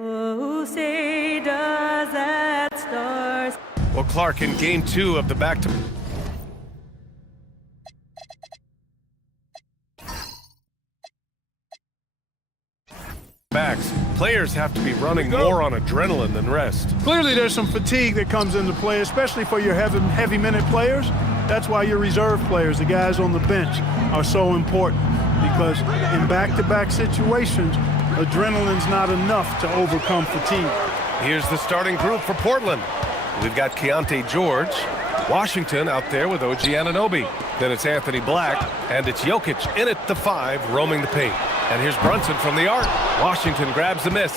Oh, say does that star... Well, Clark, in game 2 of the back-to... backs, players have to be running more on adrenaline than rest. Clearly there's some fatigue that comes into play, especially for your heavy minute players. That's why your reserve players, the guys on the bench, are so important, because in back-to-back situations, adrenaline's not enough to overcome fatigue. Here's the starting group for Portland. We've got Keontae George, Washington out there with OG Anunoby. Then it's Anthony Black, and it's Jokic in at the 5, roaming the paint. And here's Brunson from the arc. Washington grabs the miss.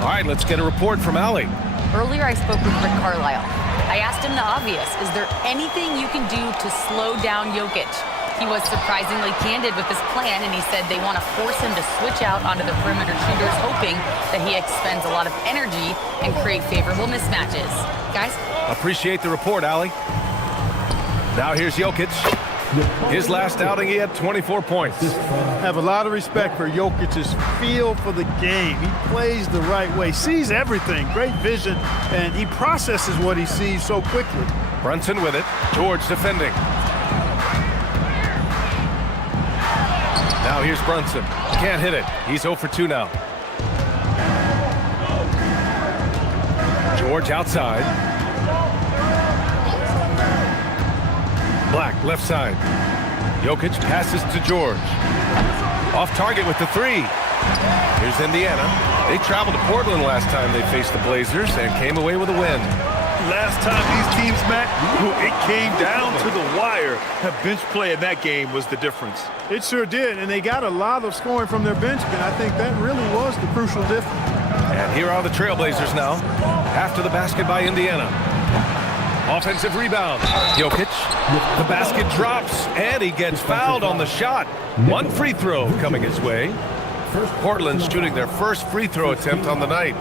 All right, let's get a report from Allie. Earlier, I spoke with Rick Carlisle. I asked him the obvious. Is there anything you can do to slow down Jokic? He was surprisingly candid with his plan, and he said they want to force him to switch out onto the perimeter shooters, hoping that he expends a lot of energy and create favorable mismatches. Guys? Appreciate the report, Allie. Now here's Jokic. His last outing, he had 24 points. Have a lot of respect for Jokic's feel for the game. He plays the right way, sees everything, great vision, and he processes what he sees so quickly. Brunson with it. George defending. Now here's Brunson. Can't hit it. He's 0 for 2 now. George outside. Black left side. Jokic passes to George. Off target with the 3. Here's Indiana. They traveled to Portland last time they faced the Blazers and came away with a win. Last time these teams met, it came down to the wire. The bench play in that game was the difference. It sure did, and they got a lot of scoring from their bench, and I think that really was the crucial difference. And here are the Trailblazers now, after the basket by Indiana. Offensive rebound. Jokic. The basket drops, and he gets fouled on the shot. One free throw coming his way. Portland shooting their first free throw attempt on the night.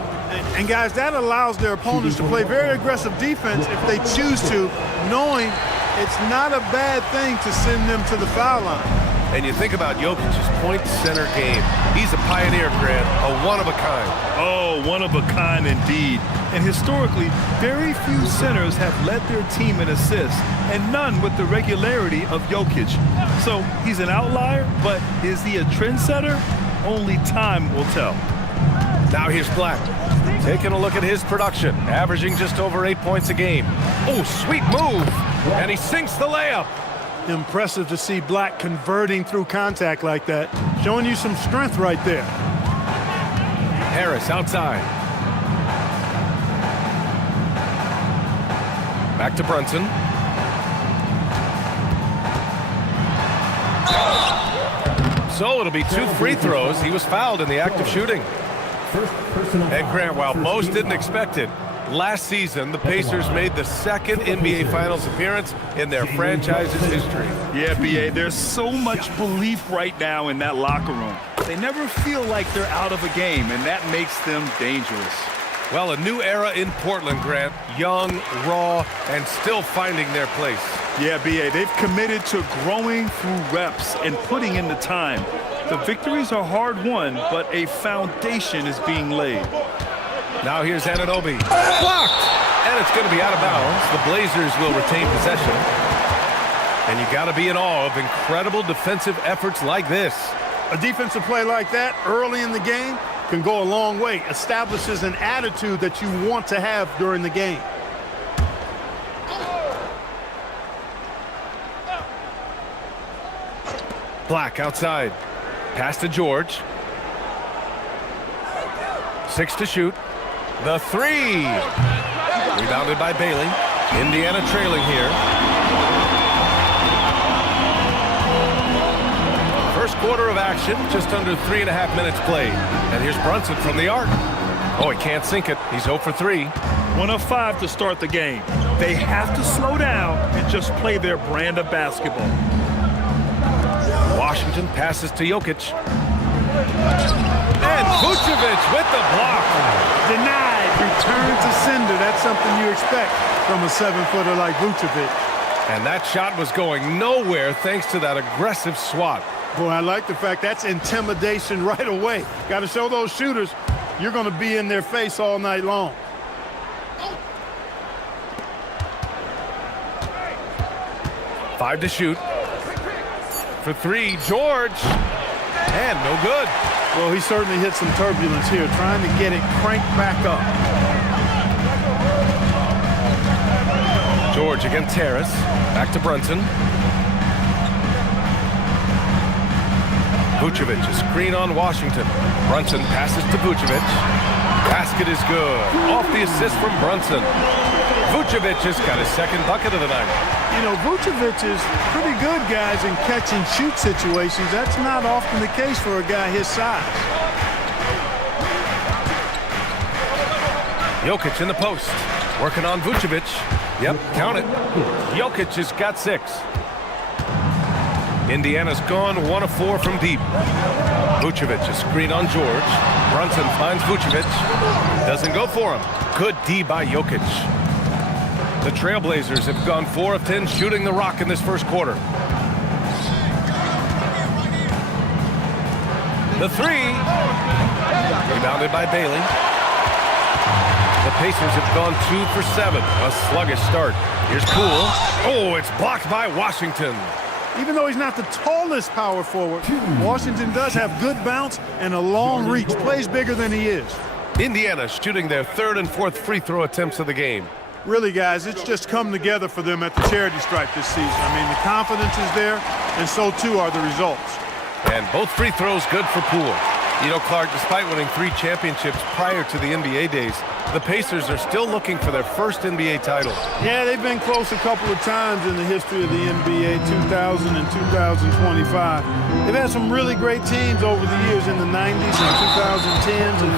And guys, that allows their opponents to play very aggressive defense if they choose to, knowing it's not a bad thing to send them to the foul line. And you think about Jokic's point center game. He's a pioneer, Grant, a one-of-a-kind. Oh, one of a kind indeed. And historically, very few centers have led their team in assists, and none with the regularity of Jokic. So he's an outlier, but is he a trendsetter? Only time will tell. Now here's Black. Taking a look at his production, averaging just over 8 points a game. Oh, sweet move. And he sinks the layup. Impressive to see Black converting through contact like that, showing you some strength right there. Harris outside. Back to Brunson. So it'll be 2 free throws. He was fouled in the act of shooting. And Grant, while most didn't expect it, last season the Pacers made the second NBA Finals appearance in their franchise's history. Yeah, B.A., there's so much belief right now in that locker room. They never feel like they're out of a game, and that makes them dangerous. Well, a new era in Portland, Grant. Young, raw, and still finding their place. Yeah, B.A., they've committed to growing through reps and putting in the time. The victories are hard-won, but a foundation is being laid. Now here's Anunoby. Blocked! And it's going to be out of bounds. The Blazers will retain possession. And you got to be in awe of incredible defensive efforts like this. A defensive play like that early in the game can go a long way. Establishes an attitude that you want to have during the game. Black outside. Pass to George. 6 to shoot. The 3. Rebounded by Bailey. Indiana trailing here. First quarter of action, just under 3.5 minutes played. And here's Brunson from the arc. Oh, he can't sink it. He's 0 for 3. 1 of 5 to start the game. They have to slow down and just play their brand of basketball. Washington passes to Jokic. And Vucevic with the block. Denied. Return to sender. That's something you expect from a 7-footer like Vucevic. And that shot was going nowhere thanks to that aggressive swat. Boy, I like the fact that's intimidation right away. Got to show those shooters you're going to be in their face all night long. Five to shoot. For three, George. And no good. Well, he certainly hit some turbulence here, trying to get it cranked back up. George against Harris. Back to Brunson. Vucevic, a screen on Washington. Brunson passes to Vucevic. Basket is good. Off the assist from Brunson. Vucevic has got his second bucket of the night. You know, Vucevic is pretty good, guys, in catch and shoot situations. That's not often the case for a guy his size. Jokic in the post. Working on Vucevic. Yep, count it. Jokic has got 6. Indiana's gone 1 of 4 from deep. Vucevic, a screen on George. Brunson finds Vucevic. Doesn't go for him. Good D by Jokic. The Trailblazers have gone 4 of 10 shooting the rock in this first quarter. The three. Rebounded by Bailey. The Pacers have gone 2 for 7. A sluggish start. Here's Poole. Oh, it's blocked by Washington. Even though he's not the tallest power forward, Washington does have good bounce and a long reach. Plays bigger than he is. Indiana shooting their 3rd and 4th free throw attempts of the game. Really, guys, it's just come together for them at the charity stripe this season. I mean, the confidence is there, and so too are the results. And both free throws good for Poole. You know, Clark, despite winning 3 championships prior to the NBA days, the Pacers are still looking for their first NBA title. Yeah, they've been close a couple of times in the history of the NBA, 2000 and 2025. They've had some really great teams over the years in the 90s and 2010s, and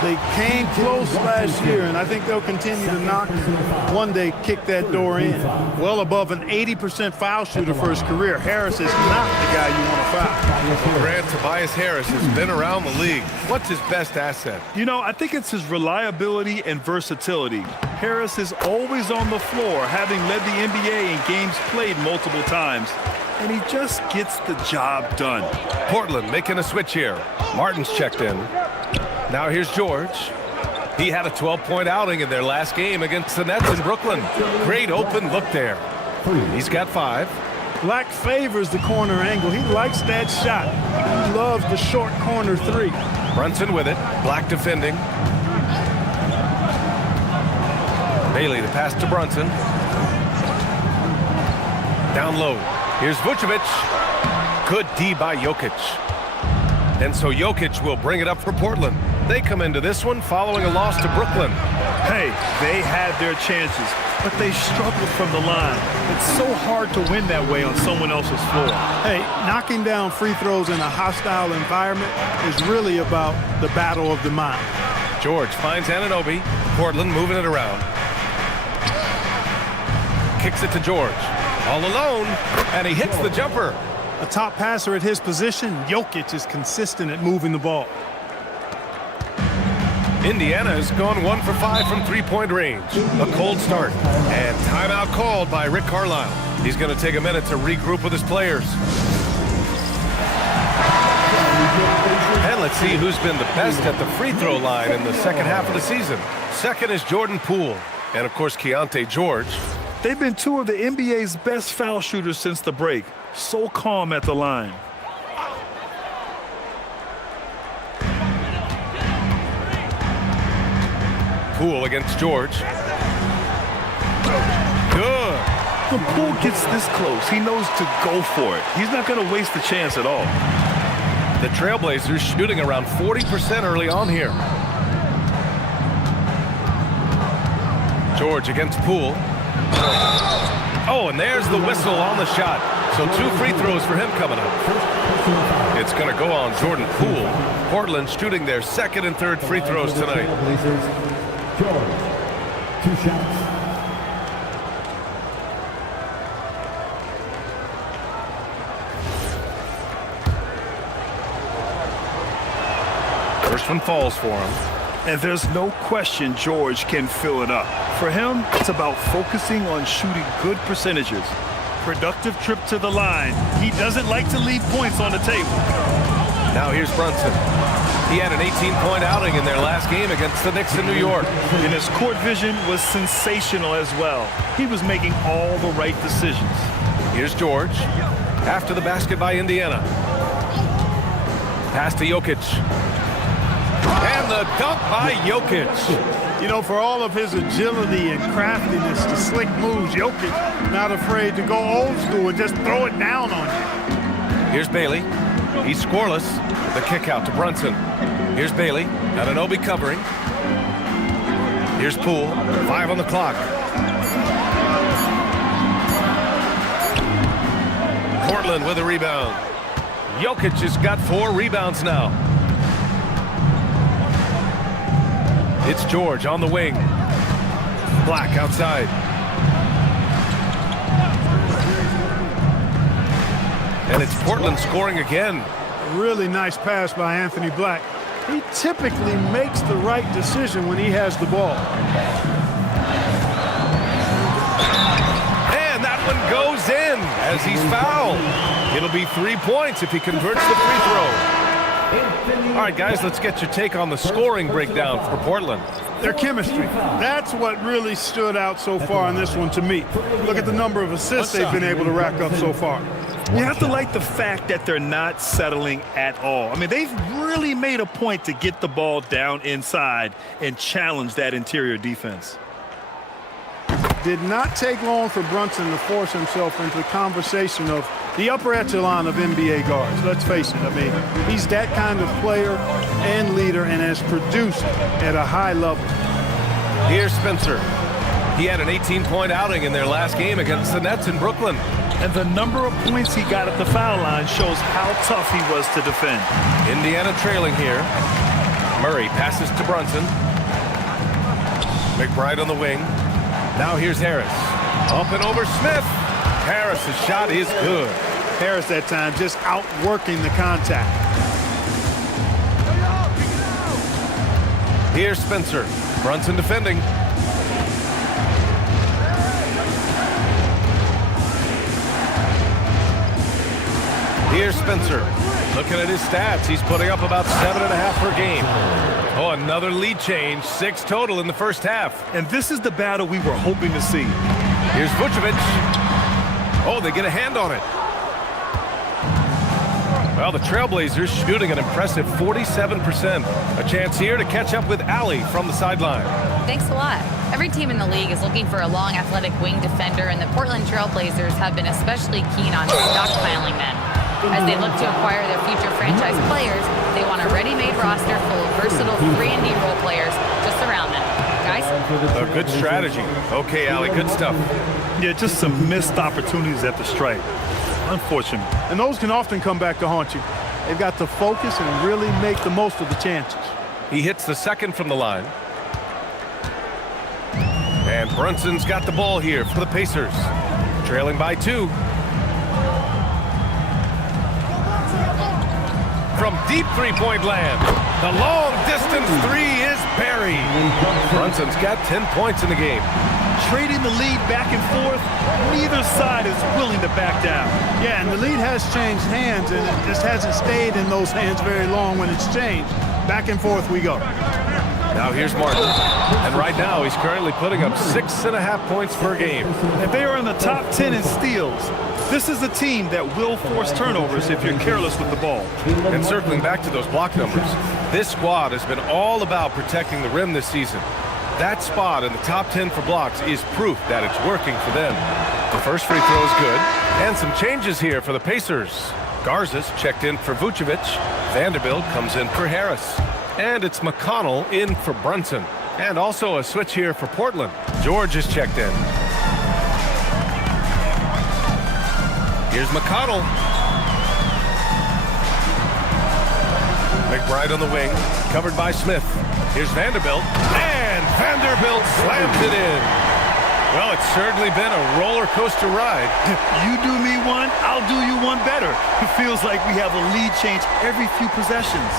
they came close last year, and I think they'll continue to knock, one day kick that door in. Well above an 80% foul shooter for his career. Harris is not the guy you want to foul. Grant, Tobias Harris has been around the league. What's his best asset? You know, I think it's his reliability and versatility. Harris is always on the floor, having led the NBA in games played multiple times. And he just gets the job done. Portland making a switch here. Martin's checked in. Now here's George. He had a 12-point outing in their last game against the Nets in Brooklyn. Great open look there. He's got 5. Black favors the corner angle. He likes that shot. He loves the short corner 3. Brunson with it. Black defending. Bailey, the pass to Brunson. Down low. Here's Vucevic. Good D by Jokic. And so Jokic will bring it up for Portland. They come into this one following a loss to Brooklyn. Hey, they had their chances, but they struggled from the line. It's so hard to win that way on someone else's floor. Hey, knocking down free throws in a hostile environment is really about the battle of the mind. George finds Anunoby. Portland moving it around. Kicks it to George. All alone, and he hits the jumper. A top passer at his position, Jokic is consistent at moving the ball. Indiana has gone 1 for 5 from three-point range. A cold start. And timeout called by Rick Carlisle. He's going to take a minute to regroup with his players. And let's see who's been the best at the free throw line in the second half of the season. Second is Jordan Poole. And, of course, Keontae George. They've been 2 of the NBA's best foul shooters since the break. So calm at the line. Poole against George. Good. When Poole gets this close, he knows to go for it. He's not going to waste the chance at all. The Trailblazers shooting around 40% early on here. George against Poole. Oh, and there's the whistle on the shot. So 2 free throws for him coming up. It's going to go on Jordan Poole. Portland shooting their 2nd and 3rd free throws tonight. George, 2 shots. First one falls for him. And there's no question George can fill it up. For him, it's about focusing on shooting good percentages. Productive trip to the line. He doesn't like to leave points on the table. Now here's Brunson. He had an 18-point outing in their last game against the Knicks in New York. And his court vision was sensational as well. He was making all the right decisions. Here's George. After the basket by Indiana. Pass to Jokic. And the dunk by Jokic. You know, for all of his agility and craftiness, the slick moves, Jokic not afraid to go old school and just throw it down on you. Here's Bailey. He's scoreless. The kick out to Brunson. Here's Bailey. Anunoby covering. Here's Poole. 5 on the clock. Portland with a rebound. Jokic has got 4 rebounds now. It's George on the wing. Black outside. And it's Portland scoring again. Really nice pass by Anthony Black. He typically makes the right decision when he has the ball. And that one goes in as he's fouled. It'll be 3 points if he converts the free throw. All right, guys, let's get your take on the scoring breakdown for Portland. Their chemistry. That's what really stood out so far in this one to me. Look at the number of assists they've been able to rack up so far. You have to like the fact that they're not settling at all. I mean, they've really made a point to get the ball down inside and challenge that interior defense. Did not take long for Brunson to force himself into the conversation of the upper echelon of NBA guards. Let's face it. I mean, he's that kind of player and leader and has produced at a high level. Here's Spencer. He had an 18-point outing in their last game against the Nets in Brooklyn. And the number of points he got at the foul line shows how tough he was to defend. Indiana trailing here. Murray passes to Brunson. McBride on the wing. Now here's Harris. Up and over Smith. Harris's shot is good. Harris that time just outworking the contact. Here's Spencer. Brunson defending. Here's Spencer. Looking at his stats, he's putting up about 7.5 per game. Oh, another lead change. 6 total in the first half. And this is the battle we were hoping to see. Here's Vucevic. Oh, they get a hand on it. Well, the Trailblazers shooting an impressive 47%. A chance here to catch up with Allie from the sideline. Thanks a lot. Every team in the league is looking for a long, athletic wing defender, and the Portland Trailblazers have been especially keen on stockpiling them. As they look to acquire their future franchise players, they want a ready-made roster full of versatile 3-and-D role players to surround them. Guys? A good strategy. Okay, Allie, good stuff. Yeah, just some missed opportunities at the stripe. Unfortunate. And those can often come back to haunt you. They've got to focus and really make the most of the chances. He hits the second from the line. And Brunson's got the ball here for the Pacers. Trailing by 2. From deep three-point land, the long-distance 3 is buried. Brunson's got 10 points in the game. Trading the lead back and forth, neither side is willing to back down. Yeah, and the lead has changed hands, and it just hasn't stayed in those hands very long when it's changed. Back and forth we go. Now here's Martin. And right now he's currently putting up 6.5 points per game. And they are in the top 10 in steals. This is a team that will force turnovers if you're careless with the ball. And circling back to those block numbers, this squad has been all about protecting the rim this season. That spot in the top 10 for blocks is proof that it's working for them. The first free throw is good. And some changes here for the Pacers. Garza's checked in for Vucevic. Vanderbilt comes in for Harris. And it's McConnell in for Brunson. And also a switch here for Portland. George is checked in. Here's McConnell. McBride on the wing, covered by Smith. Here's Vanderbilt, and Vanderbilt slams it in. Well, it's certainly been a roller coaster ride. You do me one, I'll do you one better. It feels like we have a lead change every few possessions.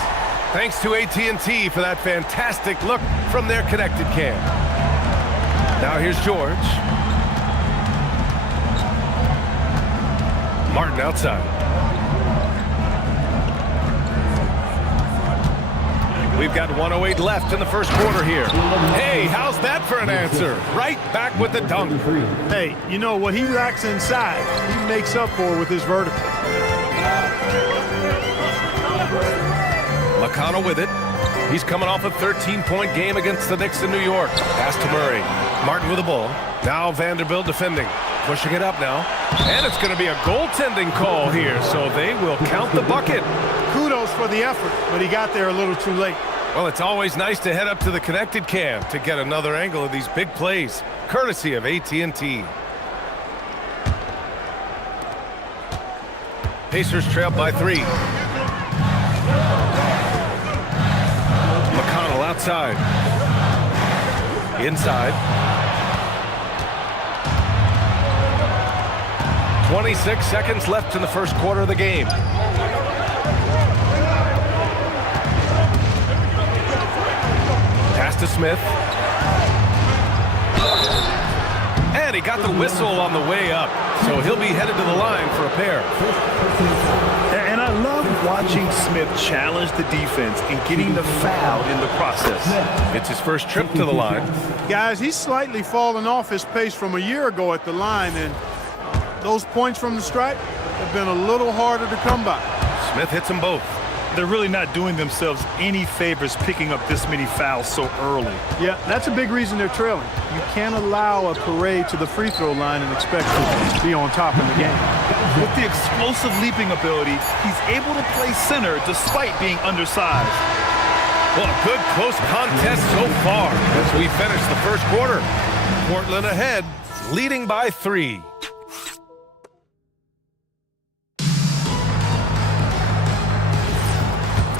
Thanks to AT&T for that fantastic look from their connected cam. Now here's George. Martin outside. We've got 1:08 left in the first quarter here. Hey, how's that for an answer? Right back with the dunk. Hey, you know what he lacks inside, he makes up for with his vertical. McConnell with it. He's coming off a 13-point game against the Knicks in New York. Pass to Murray. Martin with the ball. Now Vanderbilt defending. Pushing it up now. And it's going to be a goaltending call here, so they will count the bucket. Kudos for the effort, but he got there a little too late. Well, it's always nice to head up to the connected cam to get another angle of these big plays, courtesy of AT&T. Pacers trail by 3. McConnell outside. Inside. 26 seconds left in the first quarter of the game. Pass to Smith. And he got the whistle on the way up, so he'll be headed to the line for a pair. And I love watching Smith challenge the defense and getting the foul in the process. It's his first trip to the line. Guys, he's slightly fallen off his pace from a year ago at the line, and those points from the stripe have been a little harder to come by. Smith hits them both. They're really not doing themselves any favors picking up this many fouls so early. Yeah, that's a big reason they're trailing. You can't allow a parade to the free throw line and expect to be on top in the game. With the explosive leaping ability, he's able to play center despite being undersized. Well, a good close contest so far as we finish the first quarter. Portland ahead, leading by 3.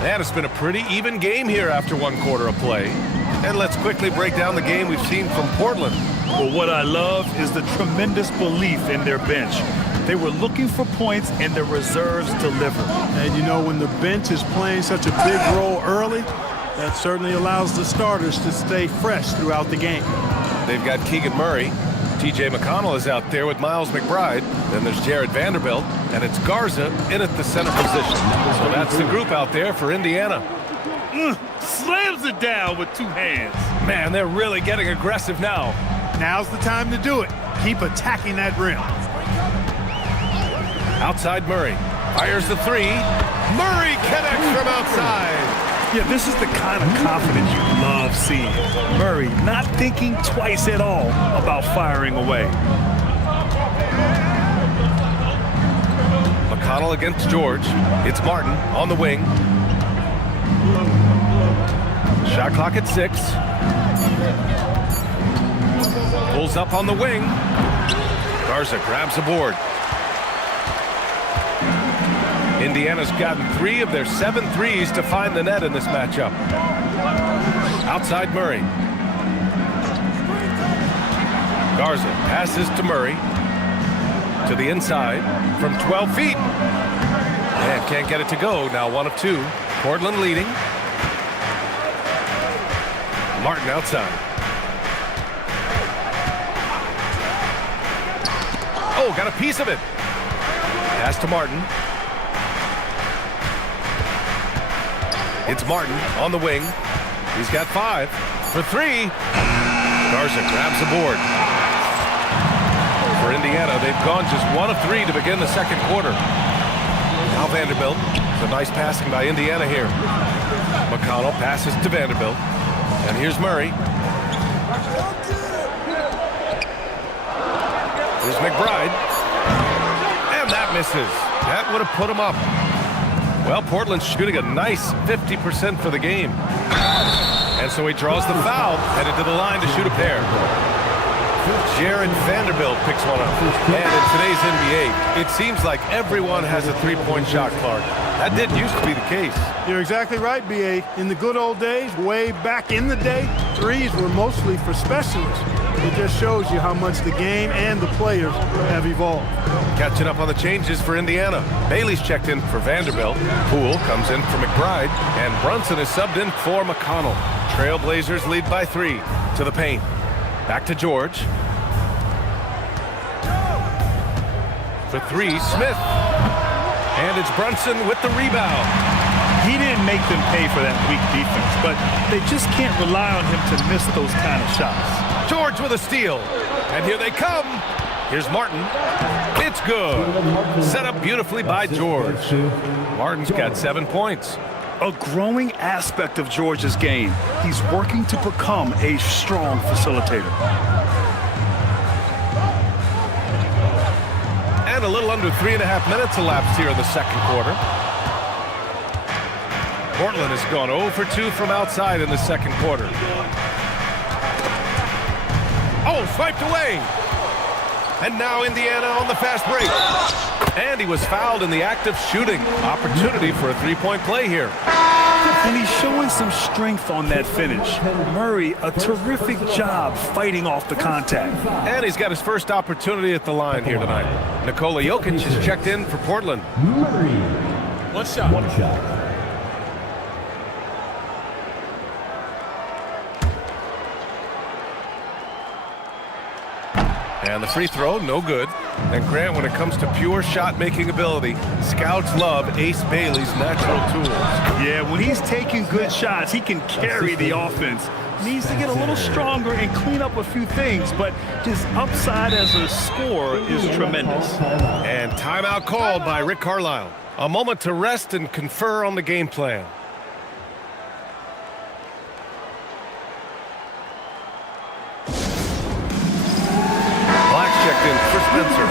And it's been a pretty even game here after 1 quarter of play. And let's quickly break down the game we've seen from Portland. Well, what I love is the tremendous belief in their bench. They were looking for points, and their reserves deliver. And you know, when the bench is playing such a big role early, that certainly allows the starters to stay fresh throughout the game. They've got Keegan Murray. T.J. McConnell is out there with Miles McBride. Then there's Jared Vanderbilt, and it's Garza in at the center position. So that's the group out there for Indiana. Slams it down with 2 hands. Man, they're really getting aggressive now. Now's the time to do it. Keep attacking that rim. Outside Murray. Fires the 3. Murray connects from outside. Yeah, this is the kind of confidence you love seeing. Murray not thinking twice at all about firing away. McConnell against George. It's Martin on the wing. Shot clock at 6. Pulls up on the wing. Garza grabs the board. Indiana's gotten 3 of their 7 threes to find the net in this matchup. Outside Murray. Garza passes to Murray. To the inside from 12 feet. And can't get it to go. Now 1 of 2. Portland leading. Martin outside. Oh, got a piece of it. Pass to Martin. It's Martin on the wing. He's got 5 for 3. Garza grabs the board. For Indiana, they've gone just 1 of 3 to begin the second quarter. Now Vanderbilt. It's a nice passing by Indiana here. McConnell passes to Vanderbilt. And here's Murray. Here's McBride. And that misses. That would have put him up. Well, Portland's shooting a nice 50% for the game. And so he draws the foul, headed to the line to shoot a pair. Jared Vanderbilt picks one up. And in today's NBA, it seems like everyone has a three-point shot, Clark. That didn't used to be the case. You're exactly right, B.A. In the good old days, way back in the day, threes were mostly for specialists. It just shows you how much the game and the players have evolved. Catching up on the changes for Indiana. Bailey's checked in for Vanderbilt. Poole comes in for McBride. And Brunson is subbed in for McConnell. Trailblazers lead by 3 to the paint. Back to George. For 3, Smith. And it's Brunson with the rebound. He didn't make them pay for that weak defense, but they just can't rely on him to miss those kind of shots. George with a steal. And here they come. Here's Martin. It's good. Set up beautifully by George. Martin's got 7 points. A growing aspect of George's game. He's working to become a strong facilitator. And a little under 3.5 minutes elapsed here in the second quarter. Portland has gone 0 for 2 from outside in the second quarter. Oh, swiped away. And now Indiana on the fast break. And he was fouled in the act of shooting. Opportunity for a three-point play here. And he's showing some strength on that finish. Murray, a terrific job fighting off the contact. And he's got his first opportunity at the line here tonight. Nikola Jokic has checked in for Portland. Murray. One shot. One shot. And the free throw, no good. And Grant, when it comes to pure shot-making ability, scouts love Ace Bailey's natural tools. Yeah, when he's taking good shots, he can carry the offense. Needs to get a little stronger and clean up a few things, but his upside as a scorer is tremendous. And timeout called by Rick Carlisle. A moment to rest and confer on the game plan. Checked in for Spencer.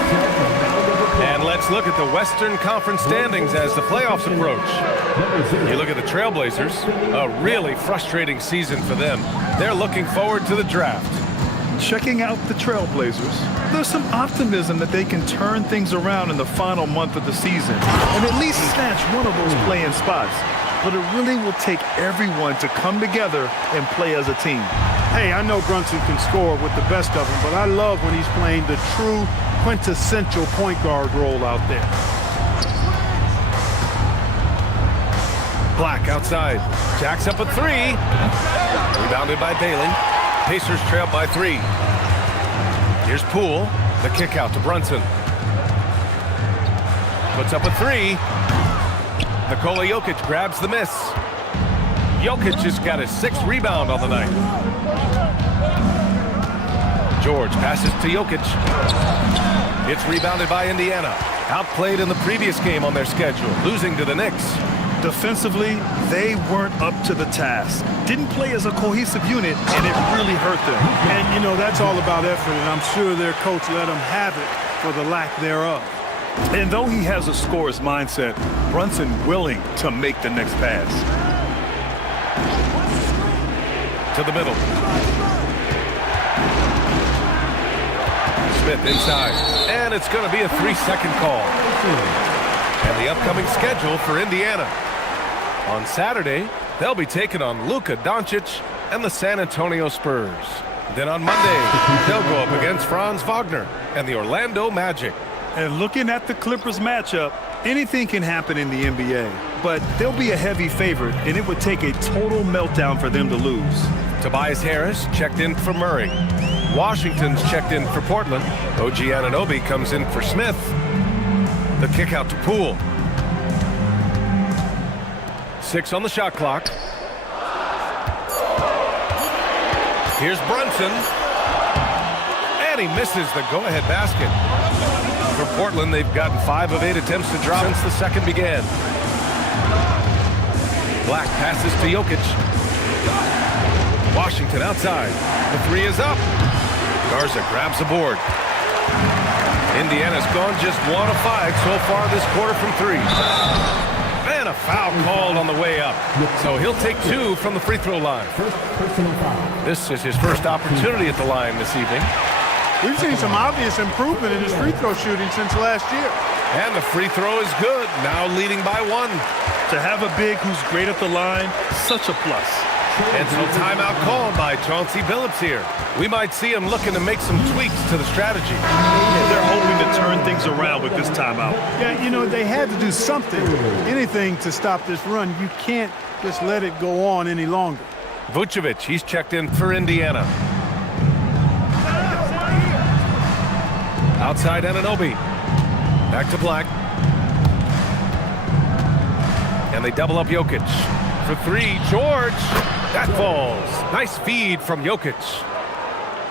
And let's look at the Western Conference standings as the playoffs approach. You look at the Trailblazers, a really frustrating season for them. They're looking forward to the draft. Checking out the Trailblazers, there's some optimism that they can turn things around in the final month of the season and at least snatch one of those play-in spots. But it really will take everyone to come together and play as a team. Hey, I know Brunson can score with the best of them, but I love when he's playing the true quintessential point guard role out there. Black outside. Jacks up a three. Rebounded by Bailey. Pacers trail by 3. Here's Poole. The kick out to Brunson. Puts up a 3. Nikola Jokic grabs the miss. Jokic has got his 6th rebound on the night. George passes to Jokic. It's rebounded by Indiana. Outplayed in the previous game on their schedule, losing to the Knicks. Defensively, they weren't up to the task. Didn't play as a cohesive unit, and it really hurt them. And, you know, that's all about effort, and I'm sure their coach let them have it for the lack thereof. And though he has a scorer's mindset, Brunson willing to make the next pass. To the middle. Smith inside. And it's going to be a 3-second call. And the upcoming schedule for Indiana. On Saturday, they'll be taking on Luka Doncic and the San Antonio Spurs. Then on Monday, they'll go up against Franz Wagner and the Orlando Magic. And looking at the Clippers matchup, anything can happen in the NBA. But they'll be a heavy favorite, and it would take a total meltdown for them to lose. Tobias Harris checked in for Murray. Washington's checked in for Portland. OG Anunoby comes in for Smith. The kick out to Poole. 6 on the shot clock. Here's Brunson. And he misses the go-ahead basket. For Portland, they've gotten 5 of 8 attempts to drop since the second began. Black passes to Jokic. Washington outside. The 3 is up. Garza grabs the board. Indiana's gone just 1 of 5 so far this quarter from 3. And a foul called on the way up. So he'll take 2 from the free throw line. This is his first opportunity at the line this evening. We've seen some obvious improvement in his free throw shooting since last year. And the free throw is good, now leading by 1. To have a big who's great at the line, such a plus. And so timeout called by Chauncey Billups here. We might see him looking to make some tweaks to the strategy. They're hoping to turn things around with this timeout. Yeah, you know, they had to do something, anything to stop this run. You can't just let it go on any longer. Vucevic, he's checked in for Indiana. Outside Anunoby. Back to Black. And they double up Jokic. For three, George. That falls. Nice feed from Jokic.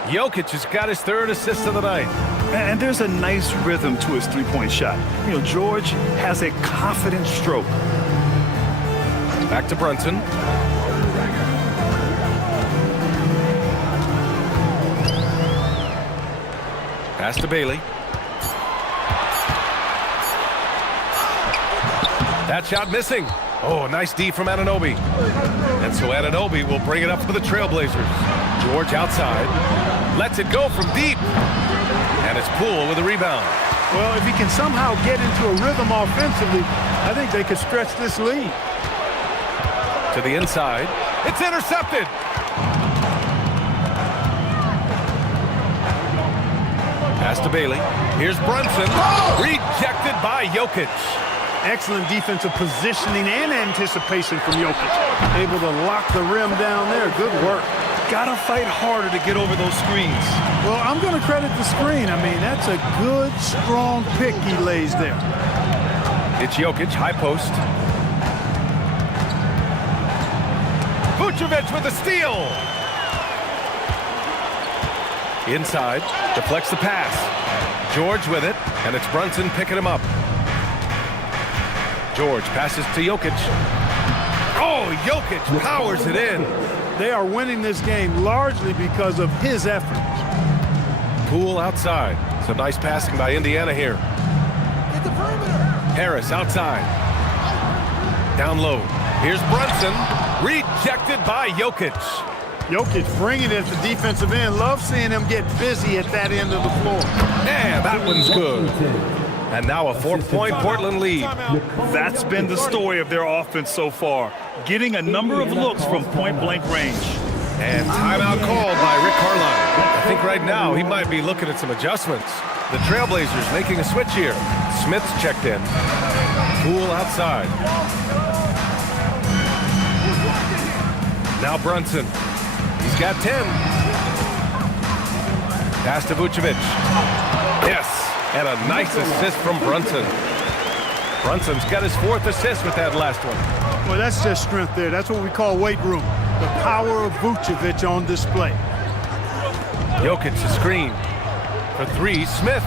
Jokic has got his third assist of the night. And there's a nice rhythm to his three-point shot. You know, George has a confident stroke. Back to Brunson. Pass to Bailey. That shot missing. Oh, nice D from Anunoby. And so Anunoby will bring it up for the Trailblazers. George outside. Lets it go from deep. And it's Poole with a rebound. Well, if he can somehow get into a rhythm offensively, I think they could stretch this lead. To the inside. It's intercepted. Pass to Bailey. Here's Brunson. Rejected by Jokic. Excellent defensive positioning and anticipation from Jokic. Able to lock the rim down there. Good work. Gotta fight harder to get over those screens. Well, I'm going to credit the screen. I mean, that's a good, strong pick he lays there. It's Jokic, high post. Vucevic with a steal. Inside, deflects the pass. George with it, and it's Brunson picking him up. George passes to Jokic. Oh, Jokic powers it in. They are winning this game largely because of his efforts. Poole outside. Some nice passing by Indiana here. Harris outside. Down low. Here's Brunson. Rejected by Jokic. Jokic bringing it at the defensive end. Love seeing him get busy at that end of the floor. And that one's good. And now a 4-point Portland lead. That's been the story of their offense so far. Getting a number of looks from point-blank range. And timeout called by Rick Carlisle. I think right now he might be looking at some adjustments. The Trailblazers making a switch here. Smith's checked in. Poole outside. Now Brunson. He's got 10. Pass to Vucevic. Yes. And a nice assist from Brunson. Brunson's got his fourth assist with that last one. Well, that's just strength there. That's what we call weight room. The power of Vucevic on display. Jokic a screen. For three, Smith.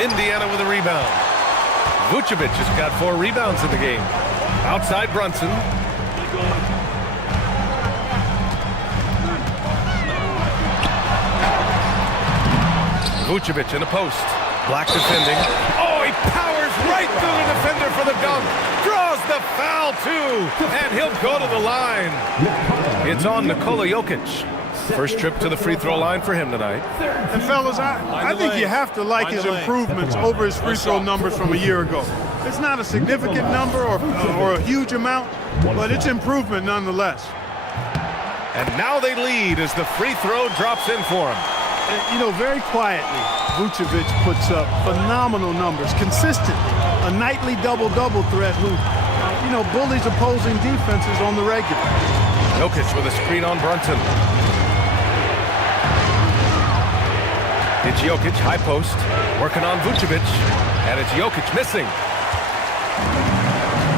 Indiana with a rebound. Vucevic has got 4 rebounds in the game. Outside Brunson. Vucevic in the post. Black defending. Oh, he powers right through the defender for the dunk. Draws the foul, too. And he'll go to the line. It's on Nikola Jokic. First trip to the free throw line for him tonight. And fellas, I think you have to like his improvements over his free throw numbers from a year ago. It's not a significant number or a huge amount, but it's improvement nonetheless. And now they lead as the free throw drops in for him. You know, very quietly, Vucevic puts up phenomenal numbers consistently. A nightly double-double threat who, you know, bullies opposing defenses on the regular. Jokic with a screen on Brunson. It's Jokic, high post, working on Vucevic, and it's Jokic missing.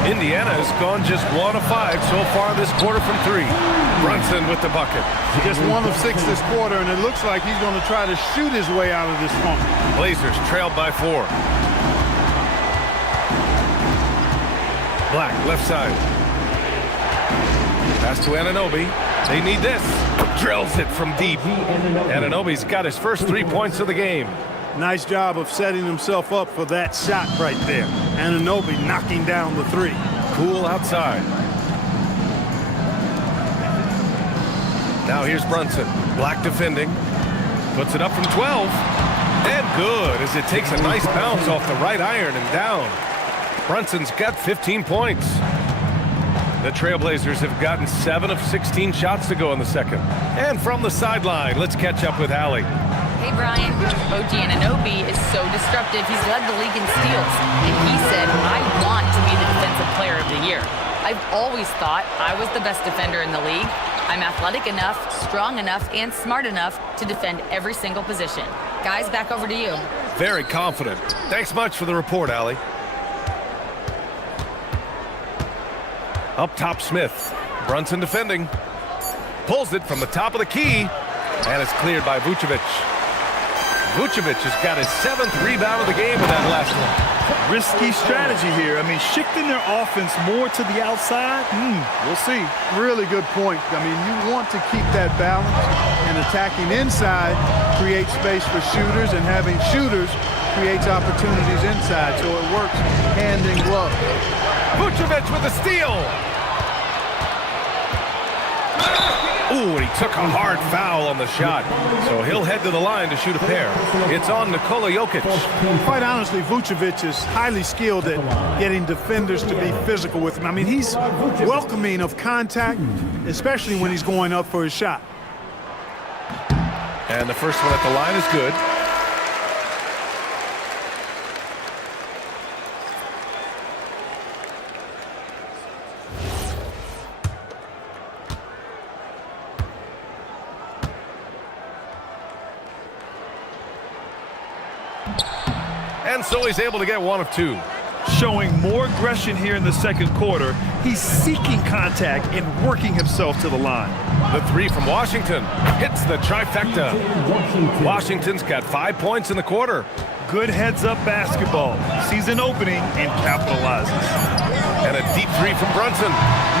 Indiana has gone just 1 of 5 so far this quarter from 3. Brunson with the bucket. Just 1 of 6 this quarter, and it looks like he's going to try to shoot his way out of this funk. Blazers trailed by 4. Black, left side. Pass to Anunoby. They need this. Drills it from deep. Anunoby's got his first 3 points of the game. Nice job of setting himself up for that shot right there. Anunoby knocking down the 3. Poole outside. Now here's Brunson. Black defending. Puts it up from 12. And good as it takes a nice bounce off the right iron and down. Brunson's got 15 points. The Trailblazers have gotten 7 of 16 shots to go in the second. And from the sideline, let's catch up with Allie. Hey, Brian. OG Anunoby is so disruptive. He's led the league in steals. And he said, I want to be the defensive player of the year. I've always thought I was the best defender in the league. I'm athletic enough, strong enough, and smart enough to defend every single position. Guys, back over to you. Very confident. Thanks much for the report, Allie. Up top, Smith. Brunson defending. Pulls it from the top of the key. And it's cleared by Vucevic. Vucevic has got his 7th rebound of the game with that last one. Risky strategy here. I mean, shifting their offense more to the outside, we'll see. Really good point. I mean, you want to keep that balance, and attacking inside creates space for shooters, and having shooters creates opportunities inside, so it works hand in glove. Vucevic with the steal. Ooh, and he took a hard foul on the shot. So he'll head to the line to shoot a pair. It's on Nikola Jokic. Quite honestly, Vucevic is highly skilled at getting defenders to be physical with him. I mean, he's welcoming of contact, especially when he's going up for his shot. And the first one at the line is good. And so he's able to get one of two. Showing more aggression here in the second quarter. He's seeking contact and working himself to the line. The three from Washington hits the trifecta. Washington's got 5 points in the quarter. Good heads-up basketball. Sees an opening and capitalizes. And a deep three from Brunson.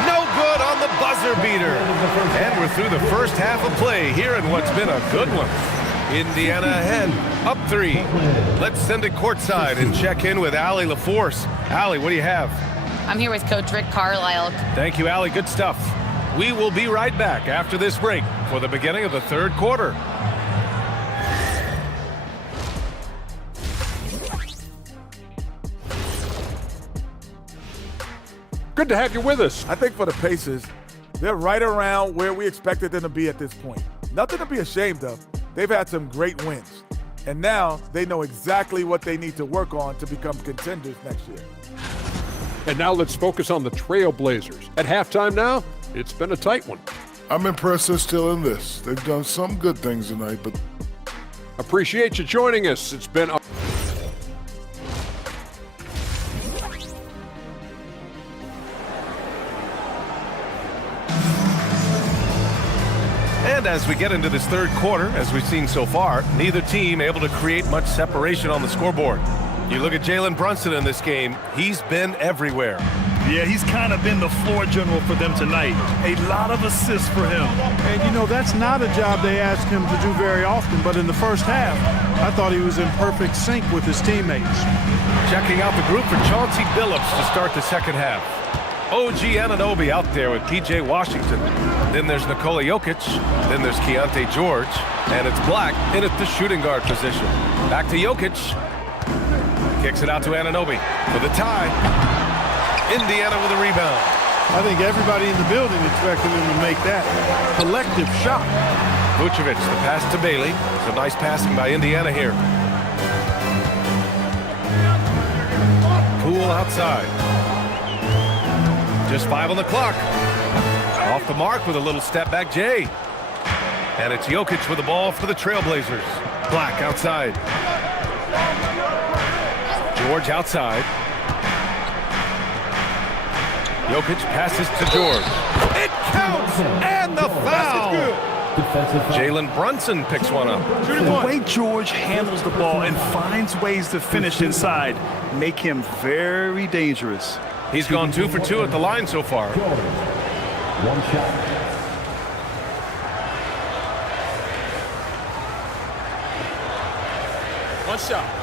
No good on the buzzer beater. And we're through the first half of play here in what's been a good one. Indiana ahead, up 3. Let's send it courtside and check in with Allie LaForce. Allie, what do you have? I'm here with Coach Rick Carlisle. Thank you, Allie. Good stuff. We will be right back after this break for the beginning of the third quarter. Good to have you with us. I think for the Pacers, they're right around where we expected them to be at this point. Nothing to be ashamed of. They've had some great wins, and now they know exactly what they need to work on to become contenders next year. And now let's focus on the Trailblazers. At halftime now, it's been a tight one. I'm impressed they're still in this. They've done some good things tonight, but... Appreciate you joining us. It's been a... And as we get into this third quarter, as we've seen so far, neither team able to create much separation on the scoreboard. You look at Jalen Brunson in this game, he's been everywhere. Yeah, he's kind of been the floor general for them tonight. A lot of assists for him. And, you know, that's not a job they ask him to do very often, but in the first half, I thought he was in perfect sync with his teammates. Checking out the group for Chauncey Billups to start the second half. OG Anunoby out there with P.J. Washington. Then there's Nikola Jokic. Then there's Keontae George. And it's Black in at the shooting guard position. Back to Jokic. Kicks it out to Anunoby for the tie. Indiana with a rebound. I think everybody in the building expected him to make that collective shot. Vucevic, the pass to Bailey. Some nice passing by Indiana here. Poole outside. Just 5 on the clock. Off the mark with a little step back Jay. And it's Jokic with the ball for the Trailblazers. Black outside. George outside. Jokic passes to George. It counts! And the foul! Jalen Brunson picks one up. The way George handles the ball and finds ways to finish inside make him very dangerous. He's gone 2 for 2 at the line so far. One shot. One shot.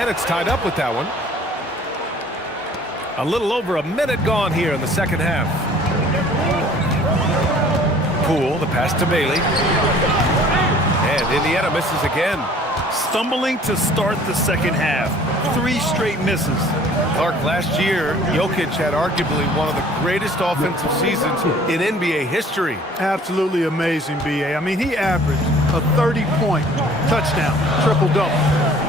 And it's tied up with that one. A little over a minute gone here in the second half. Poole, the pass to Bailey. And Indiana misses again. Stumbling to start the second half. 3 straight misses. Clark, last year, Jokic had arguably one of the greatest offensive seasons in NBA history. Absolutely amazing, B.A. I mean, he averaged a 30-point touchdown, triple-double,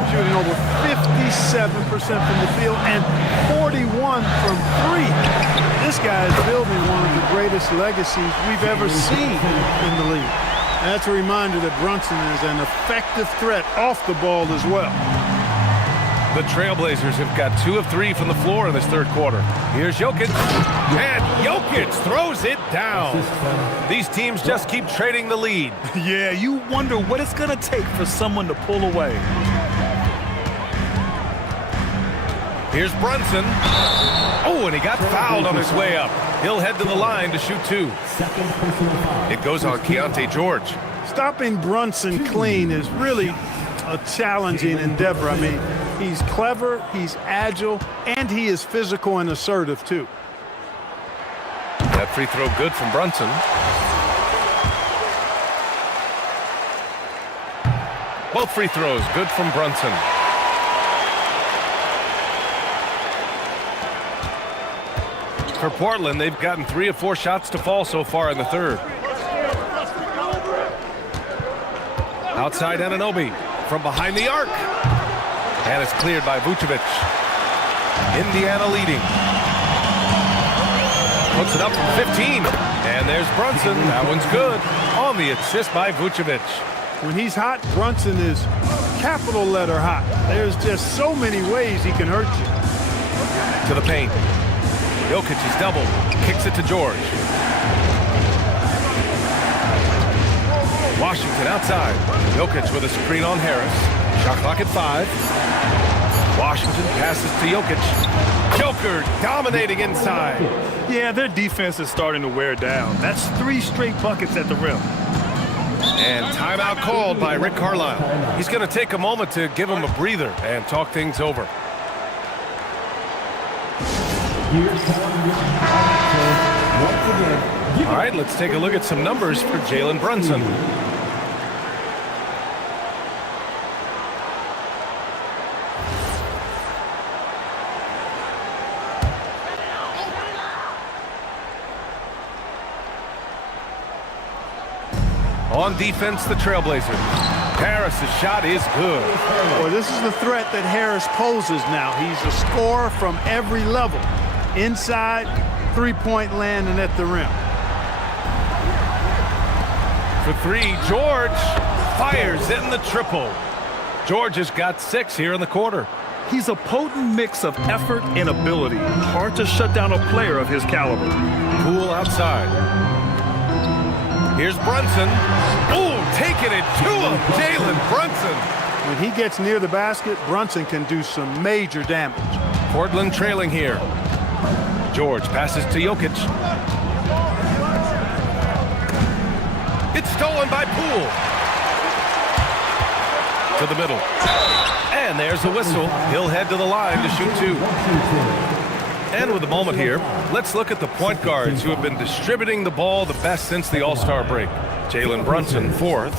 shooting over 57% from the field and 41 from 3. This guy is building one of the greatest legacies we've ever seen in the league. That's a reminder that Brunson is an effective threat off the ball as well. The Trailblazers have got 2 of 3 from the floor in this third quarter. Here's Jokic, and Jokic throws it down. These teams just keep trading the lead. Yeah, you wonder what it's going to take for someone to pull away. Here's Brunson. Oh, and he got fouled on his way up. He'll head to the line to shoot 2. It goes on Keontae George. Stopping Brunson clean is really a challenging endeavor. I mean, he's clever, he's agile, and he is physical and assertive, too. That free throw good from Brunson. Both free throws good from Brunson. For Portland, they've gotten 3 of 4 shots to fall so far in the third. Outside Anunoby from behind the arc. And it's cleared by Vucevic. Indiana leading. Puts it up from 15. And there's Brunson. That one's good. On the assist by Vucevic. When he's hot, Brunson is capital letter hot. There's just so many ways he can hurt you. To the paint. Jokic is doubled. Kicks it to George. Washington outside. Jokic with a screen on Harris. Shot clock at 5. Washington passes to Jokic. Joker dominating inside. Yeah, their defense is starting to wear down. That's 3 straight buckets at the rim. And timeout called by Rick Carlisle. He's going to take a moment to give him a breather and talk things over. All right, let's take a look at some numbers for Jalen Brunson. On defense, the Trailblazers. Harris's shot is good. Well, this is the threat that Harris poses now. He's a scorer from every level. Inside, three-point land, and at the rim. For 3, George fires in the triple. George has got 6 here in the quarter. He's a potent mix of effort and ability. Hard to shut down a player of his caliber. Poole outside. Here's Brunson. Oh, taking it to him, Jalen Brunson. When he gets near the basket, Brunson can do some major damage. Portland trailing here. George passes to Jokic. It's stolen by Poole. To the middle. And there's a whistle. He'll head to the line to shoot 2. And with a moment here, let's look at the point guards who have been distributing the ball the best since the All-Star break. Jalen Brunson, 4th.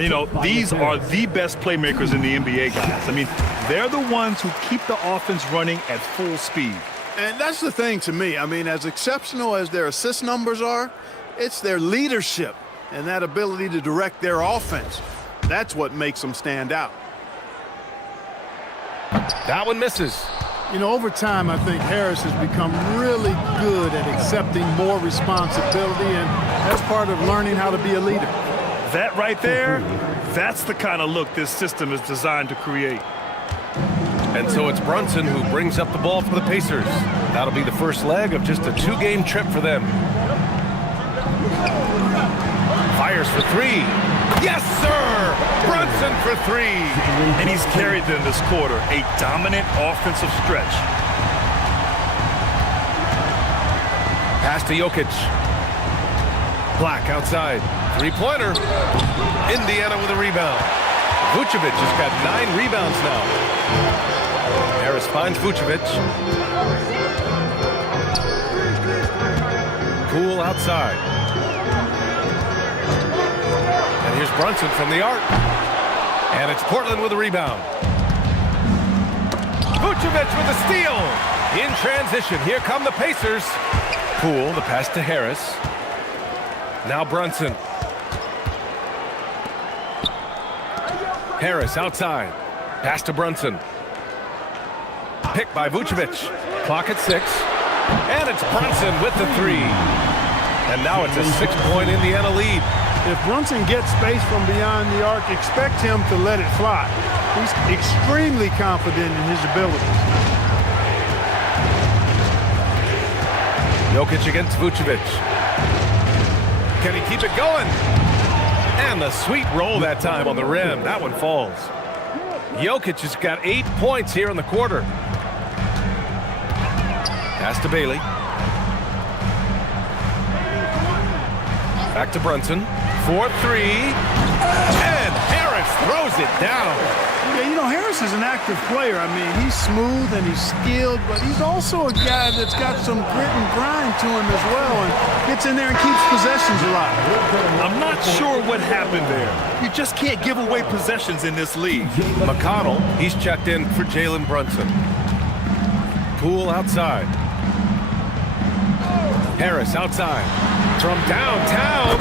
You know, these are the best playmakers in the NBA, guys. I mean, they're the ones who keep the offense running at full speed. And that's the thing to me. I mean, as exceptional as their assist numbers are, it's their leadership and that ability to direct their offense. That's what makes them stand out. That one misses. You know, over time, I think Harris has become really good at accepting more responsibility, and that's part of learning how to be a leader. That right there, that's the kind of look this system is designed to create. And so it's Brunson who brings up the ball for the Pacers. That'll be the first leg of just a 2-game trip for them. Fires for 3. Yes, sir! Brunson for 3. And he's carried them this quarter. A dominant offensive stretch. Pass to Jokic. Black outside. 3-pointer. Indiana with a rebound. Vucevic has got 9 rebounds now. Harris finds Vucevic. Poole outside. And here's Brunson from the arc. And it's Portland with a rebound. Vucevic with a steal. In transition, here come the Pacers. Poole, the pass to Harris. Now Brunson. Harris outside. Pass to Brunson. Picked by Vucevic. Clock at 6. And it's Brunson with the 3. And now it's a 6-point Indiana lead. If Brunson gets space from beyond the arc, expect him to let it fly. He's extremely confident in his abilities. Jokic against Vucevic. Can he keep it going? And the sweet roll that time on the rim. That one falls. Jokic has got 8 points here in the quarter. Pass to Bailey. Back to Brunson. 4-3. And Harris throws it down. Yeah, you know, Harris is an active player. I mean, he's smooth and he's skilled, but he's also a guy that's got some grit and grind to him as well and gets in there and keeps possessions alive. I'm not sure what happened there. You just can't give away possessions in this league. McConnell, he's checked in for Jalen Brunson. Poole outside. Harris outside. From downtown.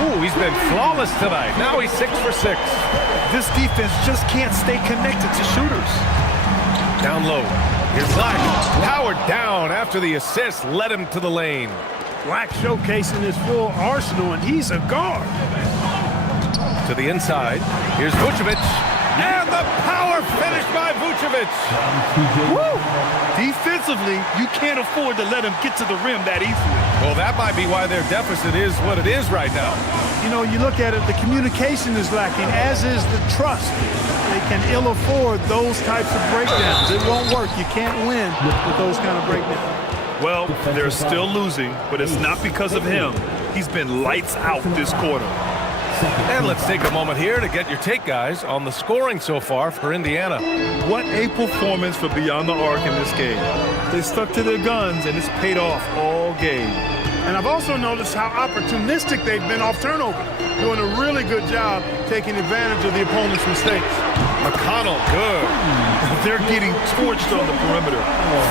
Ooh, he's been flawless tonight. Now he's 6 for 6. This defense just can't stay connected to shooters. Down low. Here's Black. Powered down after the assist led him to the lane. Black showcasing his full arsenal, and he's a guard. To the inside. Here's Vucevic. And the power finish by Vucevic. Woo! Defensively, you can't afford to let him get to the rim that easily. Well, that might be why their deficit is what it is right now. You know, you look at it, the communication is lacking, as is the trust. They can ill afford those types of breakdowns. It won't work. You can't win with those kind of breakdowns. Well, they're still losing, but it's not because of him. He's been lights out this quarter. And let's take a moment here to get your take, guys, on the scoring so far for Indiana. What a performance for Beyond the Arc in this game. They stuck to their guns, and it's paid off all game. And I've also noticed how opportunistic they've been off turnover, doing a really good job taking advantage of the opponent's mistakes. McConnell, good. They're getting torched on the perimeter.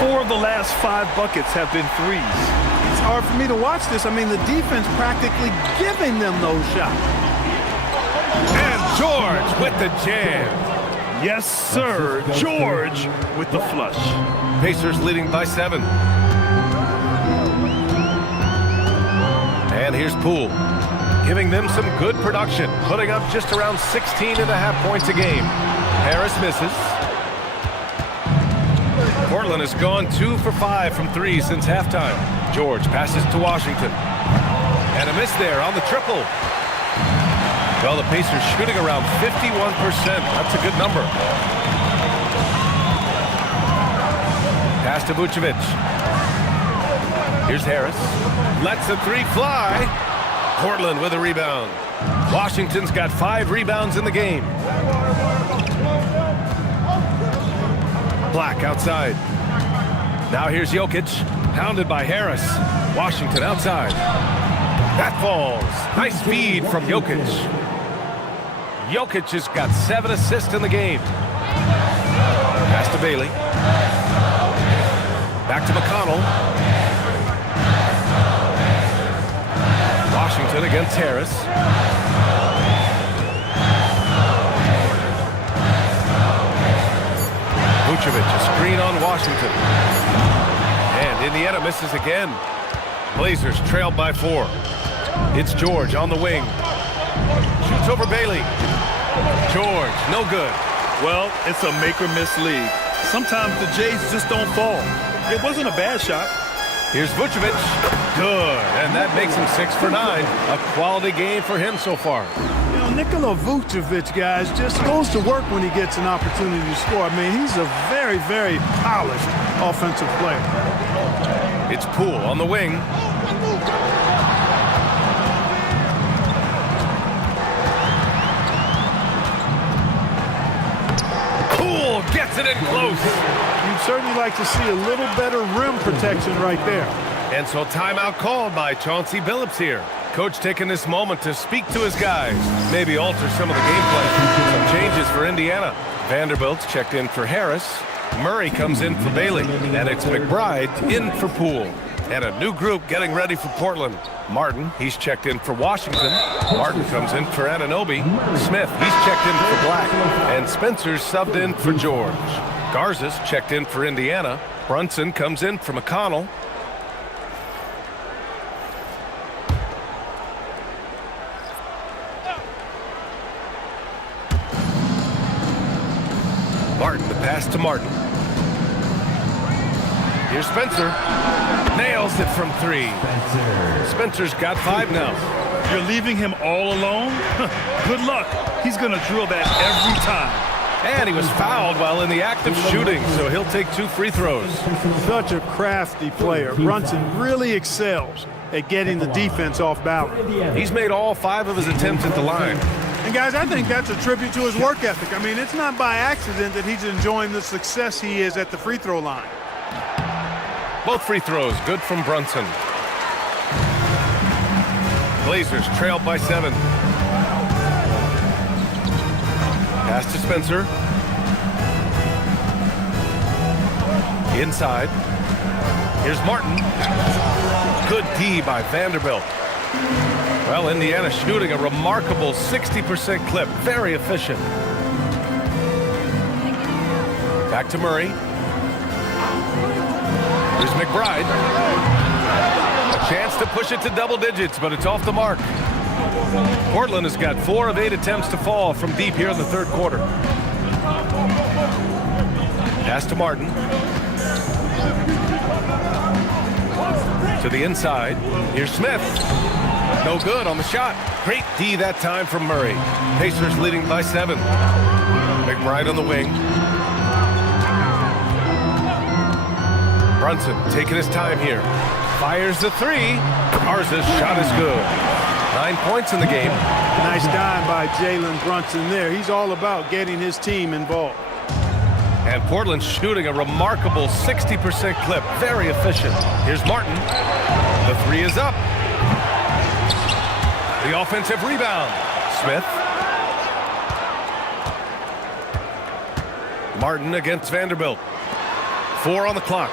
4 of the last 5 buckets have been threes. It's hard for me to watch this. I mean, the defense practically giving them those shots. And George with the jam. Yes, sir. George with the flush. Pacers leading by 7. And here's Poole, giving them some good production, putting up just around 16.5 points a game. Harris misses. Portland has gone 2 for 5 from 3 since halftime. George passes to Washington. And a miss there on the triple. Well, the Pacers shooting around 51%. That's a good number. Pass to Vucevic. Here's Harris. Lets the 3 fly. Portland with a rebound. Washington's got 5 rebounds in the game. Black outside. Now here's Jokic. Pounded by Harris. Washington outside. That falls. Nice feed from Jokic. Jokic has got 7 assists in the game. Pass to Bailey. Back to McConnell. Washington against Harris. Vucevic, a screen on Washington. And Indiana misses again. Blazers trailed by 4. It's George on the wing. Shoots over Bailey. George, no good. Well, it's a make-or-miss league. Sometimes the Jays just don't fall. It wasn't a bad shot. Here's Vucevic. Good. And that makes him 6 for 9. A quality game for him so far. You know, Nikola Vucevic, guys, just goes to work when he gets an opportunity to score. I mean, he's a very, very polished offensive player. It's Poole on the wing. Poole gets it in close. You'd certainly like to see a little better rim protection right there. And so timeout called by Chauncey Billups here. Coach taking this moment to speak to his guys, maybe alter some of the game plan. Some changes for Indiana. Vanderbilt's checked in for Harris. Murray comes in for Bailey. And it's McBride in for Poole. And a new group getting ready for Portland. Martin, he's checked in for Washington. Martin comes in for Anunoby. Smith, he's checked in for Black. And Spencer's subbed in for George. Garza's checked in for Indiana. Brunson comes in for McConnell. to Martin. Here's Spencer. Nails it from 3. Spencer's got 5 now. You're leaving him all alone? Good luck. He's going to drill that every time. And he was fouled while in the act of shooting, so he'll take 2 free throws. Such a crafty player. Brunson really excels at getting the defense off balance. He's made all 5 of his attempts at the line. And guys, I think that's a tribute to his work ethic. I mean, it's not by accident that he's enjoying the success he is at the free throw line. Both free throws good from Brunson. Blazers trailed by 7. Pass to Spencer. Inside. Here's Martin. Good D by Vanderbilt. Well, Indiana shooting a remarkable 60% clip. Very efficient. Back to Murray. Here's McBride. A chance to push it to double digits, but it's off the mark. Portland has got 4 of 8 attempts to fall from deep here in the third quarter. Pass to Martin. To the inside. Here's Smith. No good on the shot. Great D that time from Murray. Pacers leading by 7. McBride on the wing. Brunson taking his time here. Fires the 3. Garza's shot is good. 9 points in the game. Nice dime by Jalen Brunson there. He's all about getting his team involved. And Portland's shooting a remarkable 60% clip. Very efficient. Here's Martin. The 3 is up. The offensive rebound. Smith. Martin against Vanderbilt. 4 on the clock.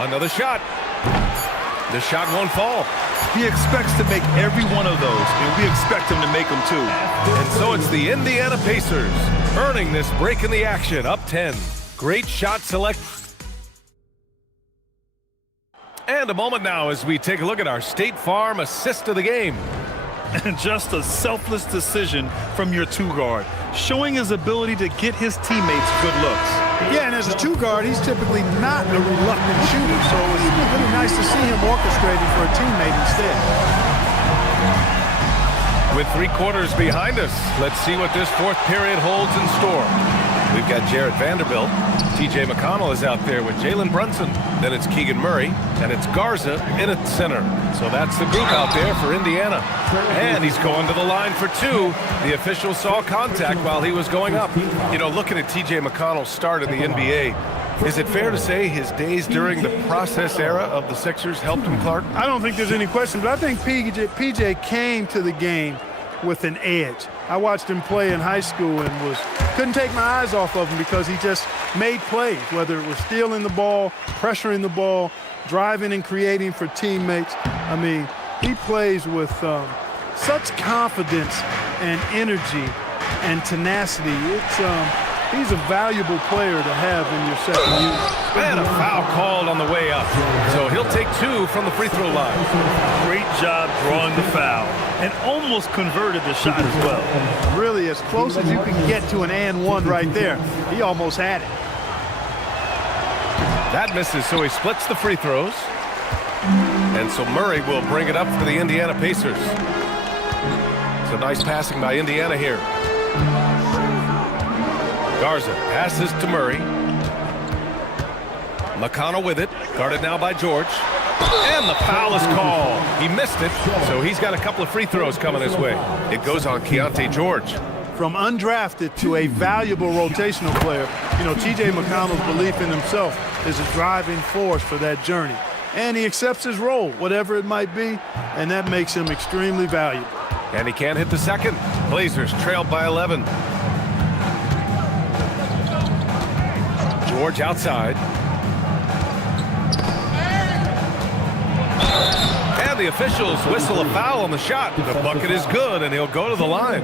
Another shot. The shot won't fall. He expects to make every one of those, and we expect him to make them too. And so it's the Indiana Pacers earning this break in the action, up 10. Great shot select. And a moment now as we take a look at our State Farm assist of the game. And just a selfless decision from your 2-guard, showing his ability to get his teammates good looks. Yeah, and as a 2-guard, he's typically not a reluctant shooter, so it's really nice to see him orchestrating for a teammate instead. With 3 quarters behind us, let's see what this 4th period holds in store. We've got Jared Vanderbilt. T.J. McConnell is out there with Jalen Brunson. Then it's Keegan Murray, and it's Garza in at center. So that's the group out there for Indiana. And he's going to the line for 2. The official saw contact while he was going up. You know, looking at T.J. McConnell's start in the NBA, is it fair to say his days during the process era of the Sixers helped him, Clark? I don't think there's any question, but I think PJ came to the game with an edge. I watched him play in high school and couldn't take my eyes off of him because he just made plays, whether it was stealing the ball, pressuring the ball, driving and creating for teammates. I mean, he plays with such confidence and energy and tenacity. He's a valuable player to have in your second unit. And a foul called on the way up. So he'll take 2 from the free throw line. Great job drawing the foul and almost converted the shot as well. Really, as close as you can get to an and 1 right there. He almost had it. That misses, so he splits the free throws. And so Murray will bring it up for the Indiana Pacers. So nice passing by Indiana here. Garza passes to Murray. McConnell with it, guarded now by George. And the foul is called. He missed it, so he's got a couple of free throws coming his way. It goes on Keontae George. From undrafted to a valuable rotational player, you know, T.J. McConnell's belief in himself is a driving force for that journey. And he accepts his role, whatever it might be, and that makes him extremely valuable. And he can't hit the second. Blazers trailed by 11. George outside. And the officials whistle a foul on the shot. The bucket is good, and he'll go to the line.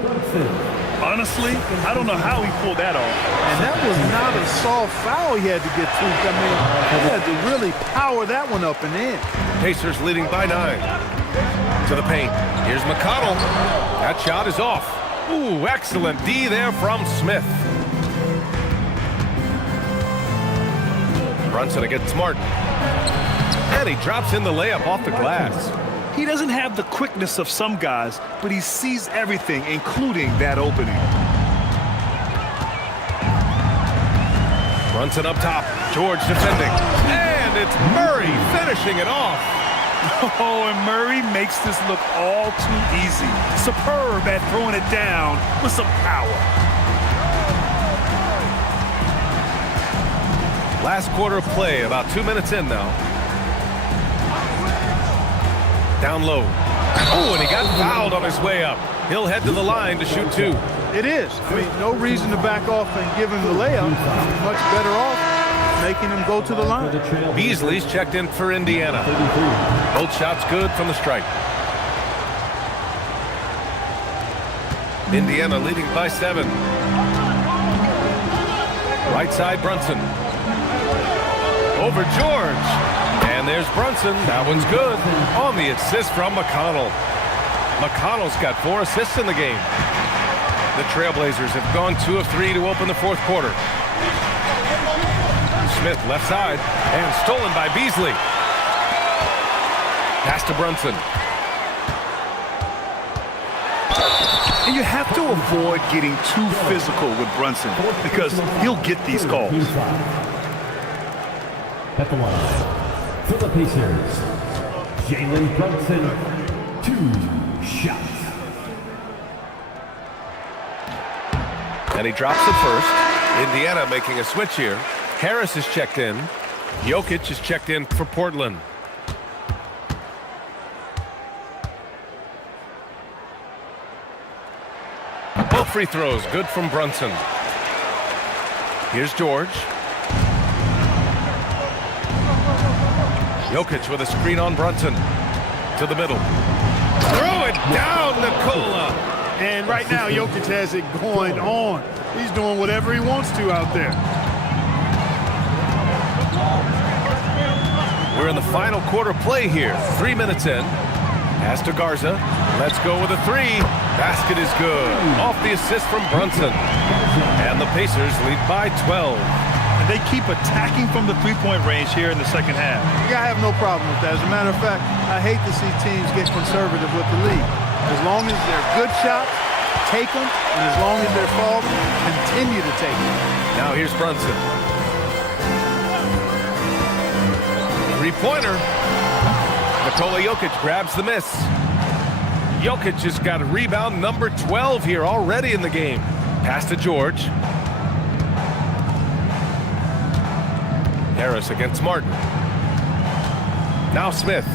Honestly, I don't know how he pulled that off. And that was not a soft foul he had to get through. I mean, he had to really power that one up and in. Pacers leading by 9. To the paint. Here's McConnell. That shot is off. Ooh, excellent D there from Smith. Brunson against Martin. And he drops in the layup off the glass. He doesn't have the quickness of some guys, but he sees everything, including that opening. Brunson up top. George defending. And it's Murray finishing it off. Oh, and Murray makes this look all too easy. Superb at throwing it down with some power. Last quarter of play, about 2 minutes in now. Down low. Oh, and he got fouled on his way up. He'll head to the line to shoot 2. It is. I mean, no reason to back off and give him the layup. Much better off making him go to the line. Beasley's checked in for Indiana. Both shots good from the stripe. Indiana leading by 7. Right side, Brunson. Over George. And there's Brunson. That one's good. On the assist from McConnell. McConnell's got 4 assists in the game. The Trailblazers have gone 2 of 3 to open the fourth quarter. Smith left side and stolen by Beasley. Pass to Brunson. And you have to avoid getting too physical with Brunson because he'll get these calls. At the line, for the Pacers, Jalen Brunson, 2 shots. And he drops it first. Indiana making a switch here. Harris is checked in. Jokic is checked in for Portland. Both free throws good from Brunson. Here's George. Jokic with a screen on Brunson. To the middle. Throw it down, Nikola. And right now, Jokic has it going on. He's doing whatever he wants to out there. We're in the final quarter play here. 3 minutes in. Pass to Garza. Let's go with a 3. Basket is good. Off the assist from Brunson. And the Pacers lead by 12. And they keep attacking from the three-point range here in the second half. I have no problem with that. As a matter of fact, I hate to see teams get conservative with the lead. As long as they're good shots, take them. And as long as they're falling, continue to take them. Now here's Brunson. Three-pointer. Nikola Jokic grabs the miss. Jokic has got a rebound number 12 here already in the game. Pass to George. Harris against Martin. Now Smith.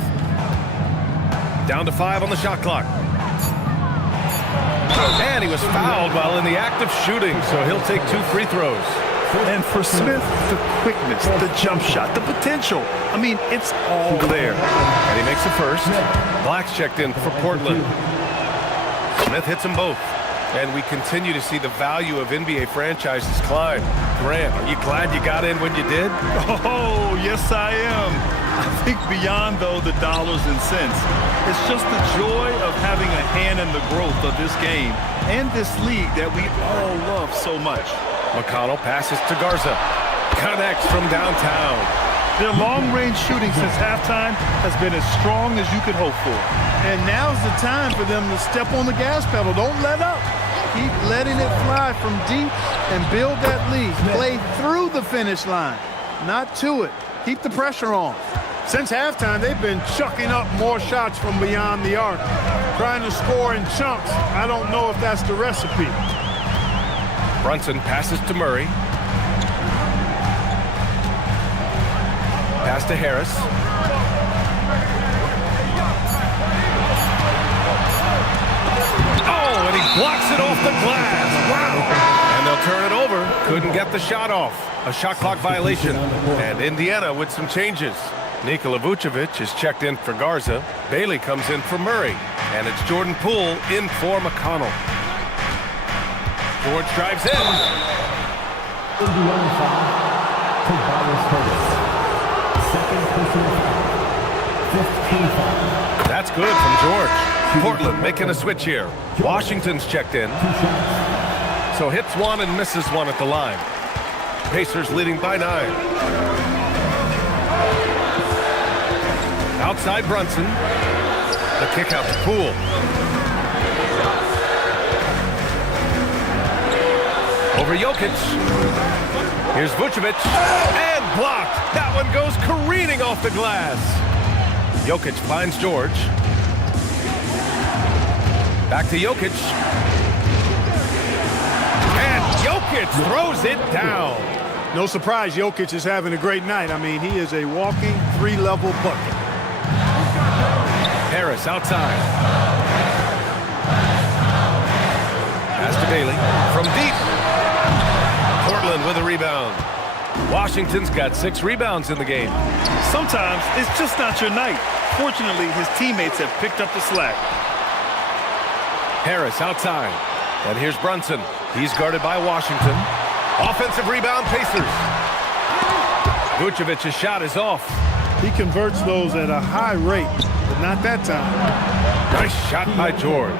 Down to 5 on the shot clock. And he was fouled while in the act of shooting, so he'll take 2 free throws. And for Smith, the quickness, the jump shot, the potential. I mean, it's all there. And he makes the first. Black's checked in for Portland. Smith hits them both. And we continue to see the value of NBA franchises climb. Grant, are you glad you got in when you did? Oh, yes, I am. I think beyond, though, the dollars and cents, it's just the joy of having a hand in the growth of this game and this league that we all love so much. McConnell passes to Garza. Connects from downtown. Their long-range shooting since halftime has been as strong as you could hope for. And now's the time for them to step on the gas pedal. Don't let up. Keep letting it fly from deep and build that lead. Play through the finish line, not to it. Keep the pressure on. Since halftime, they've been chucking up more shots from beyond the arc, trying to score in chunks. I don't know if that's the recipe. Brunson passes to Murray. Pass to Harris. Oh, and he blocks it off the glass. Wow. And they'll turn it over. Couldn't get the shot off. A shot clock violation. And Indiana with some changes. Nikola Vucevic is checked in for Garza. Bailey comes in for Murray. And it's Jordan Poole in for McConnell. George drives in. Indiana foul, Tobias Harris. Second personal foul. 15 foul. That's good from George. Portland making a switch here. Washington's checked in. So hits 1 and misses 1 at the line. Pacers leading by 9. Outside Brunson. The kick out to Poole. Over Jokic. Here's Vucevic. And blocked. That one goes careening off the glass. Jokic finds George. Back to Jokic. And Jokic throws it down. No surprise Jokic is having a great night. I mean, he is a walking three-level bucket. Harris outside. Pass to Bailey. From deep. Portland with a rebound. Washington's got 6 rebounds in the game. Sometimes it's just not your night. Fortunately, his teammates have picked up the slack. Harris outside. And here's Brunson. He's guarded by Washington. Offensive rebound, Pacers. Vucevic's shot is off. He converts those at a high rate, but not that time. Nice shot by George.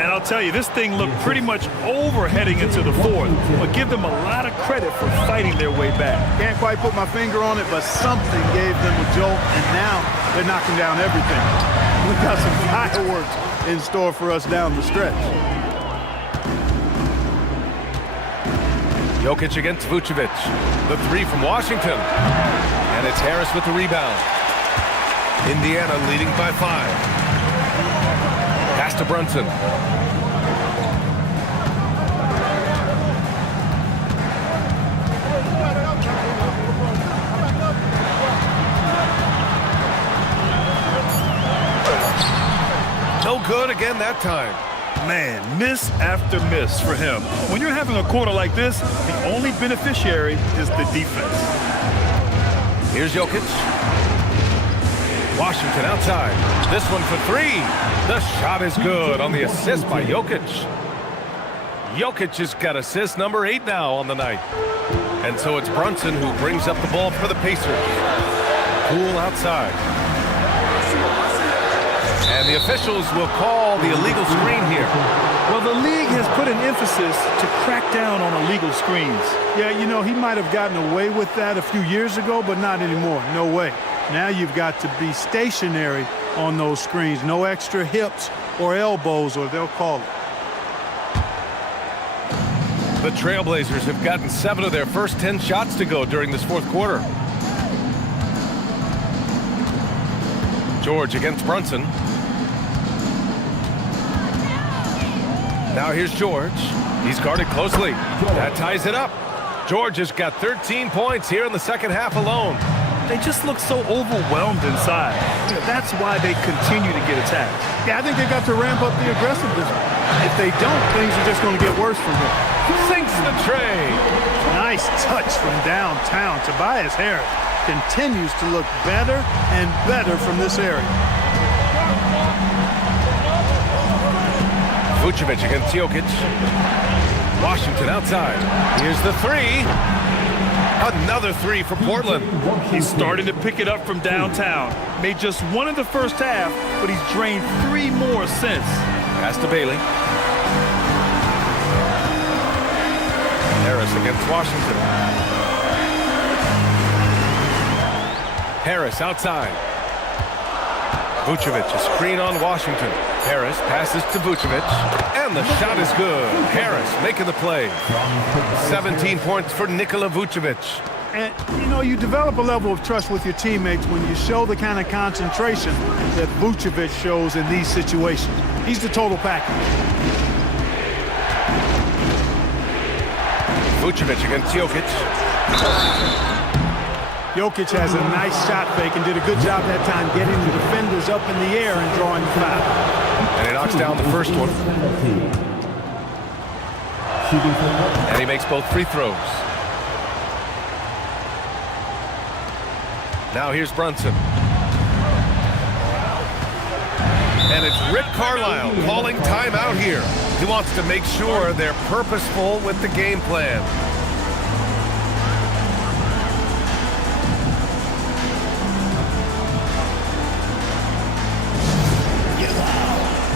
And I'll tell you, this thing looked pretty much over heading into the fourth, but give them a lot of credit for fighting their way back. Can't quite put my finger on it, but something gave them a jolt, and now they're knocking down everything. We've got some fireworks in store for us down the stretch. Jokic against Vucevic. The 3 from Washington. And it's Harris with the rebound. Indiana leading by 5. Pass to Brunson. No good again that time. Man, miss after miss for him. When you're having a quarter like this, the only beneficiary is the defense. Here's Jokic. Washington outside. This one for 3. The shot is good on the assist by Jokic. Jokic has got assist number 8 now on the night. And so it's Brunson who brings up the ball for the Pacers. Poole outside. And the officials will call the illegal screen here. Well, the league has put an emphasis to crack down on illegal screens. Yeah, you know, he might have gotten away with that a few years ago, but not anymore. No way. Now you've got to be stationary on those screens. No extra hips or elbows, or they'll call it. The Trailblazers have gotten 7 of their first 10 shots to go during this fourth quarter. George against Brunson. Now here's George. He's guarded closely. That ties it up. George has got 13 points here in the second half alone. They just look so overwhelmed inside. That's why they continue to get attacked. Yeah, I think they got to ramp up the aggressiveness. If they don't, things are just going to get worse from here. Sinks the tray. Nice touch from downtown. Tobias Harris continues to look better and better from this area. Vucevic against Jokic. Washington outside. Here's the 3. Another 3 for Portland. He's starting to pick it up from downtown. Made just 1 in the first half, but he's drained 3 more since. Pass to Bailey. Harris against Washington. Harris outside. Vucevic, a screen on Washington. Harris passes to Vucevic, and the shot is good. Harris making the play. 17 points for Nikola Vucevic. And, you know, you develop a level of trust with your teammates when you show the kind of concentration that Vucevic shows in these situations. He's the total package. Vucevic against Jokic. Jokic has a nice shot fake and did a good job that time getting the defenders up in the air and drawing the foul. And he knocks down the first one. And he makes both free throws. Now here's Brunson. And it's Rick Carlisle calling timeout here. He wants to make sure they're purposeful with the game plan.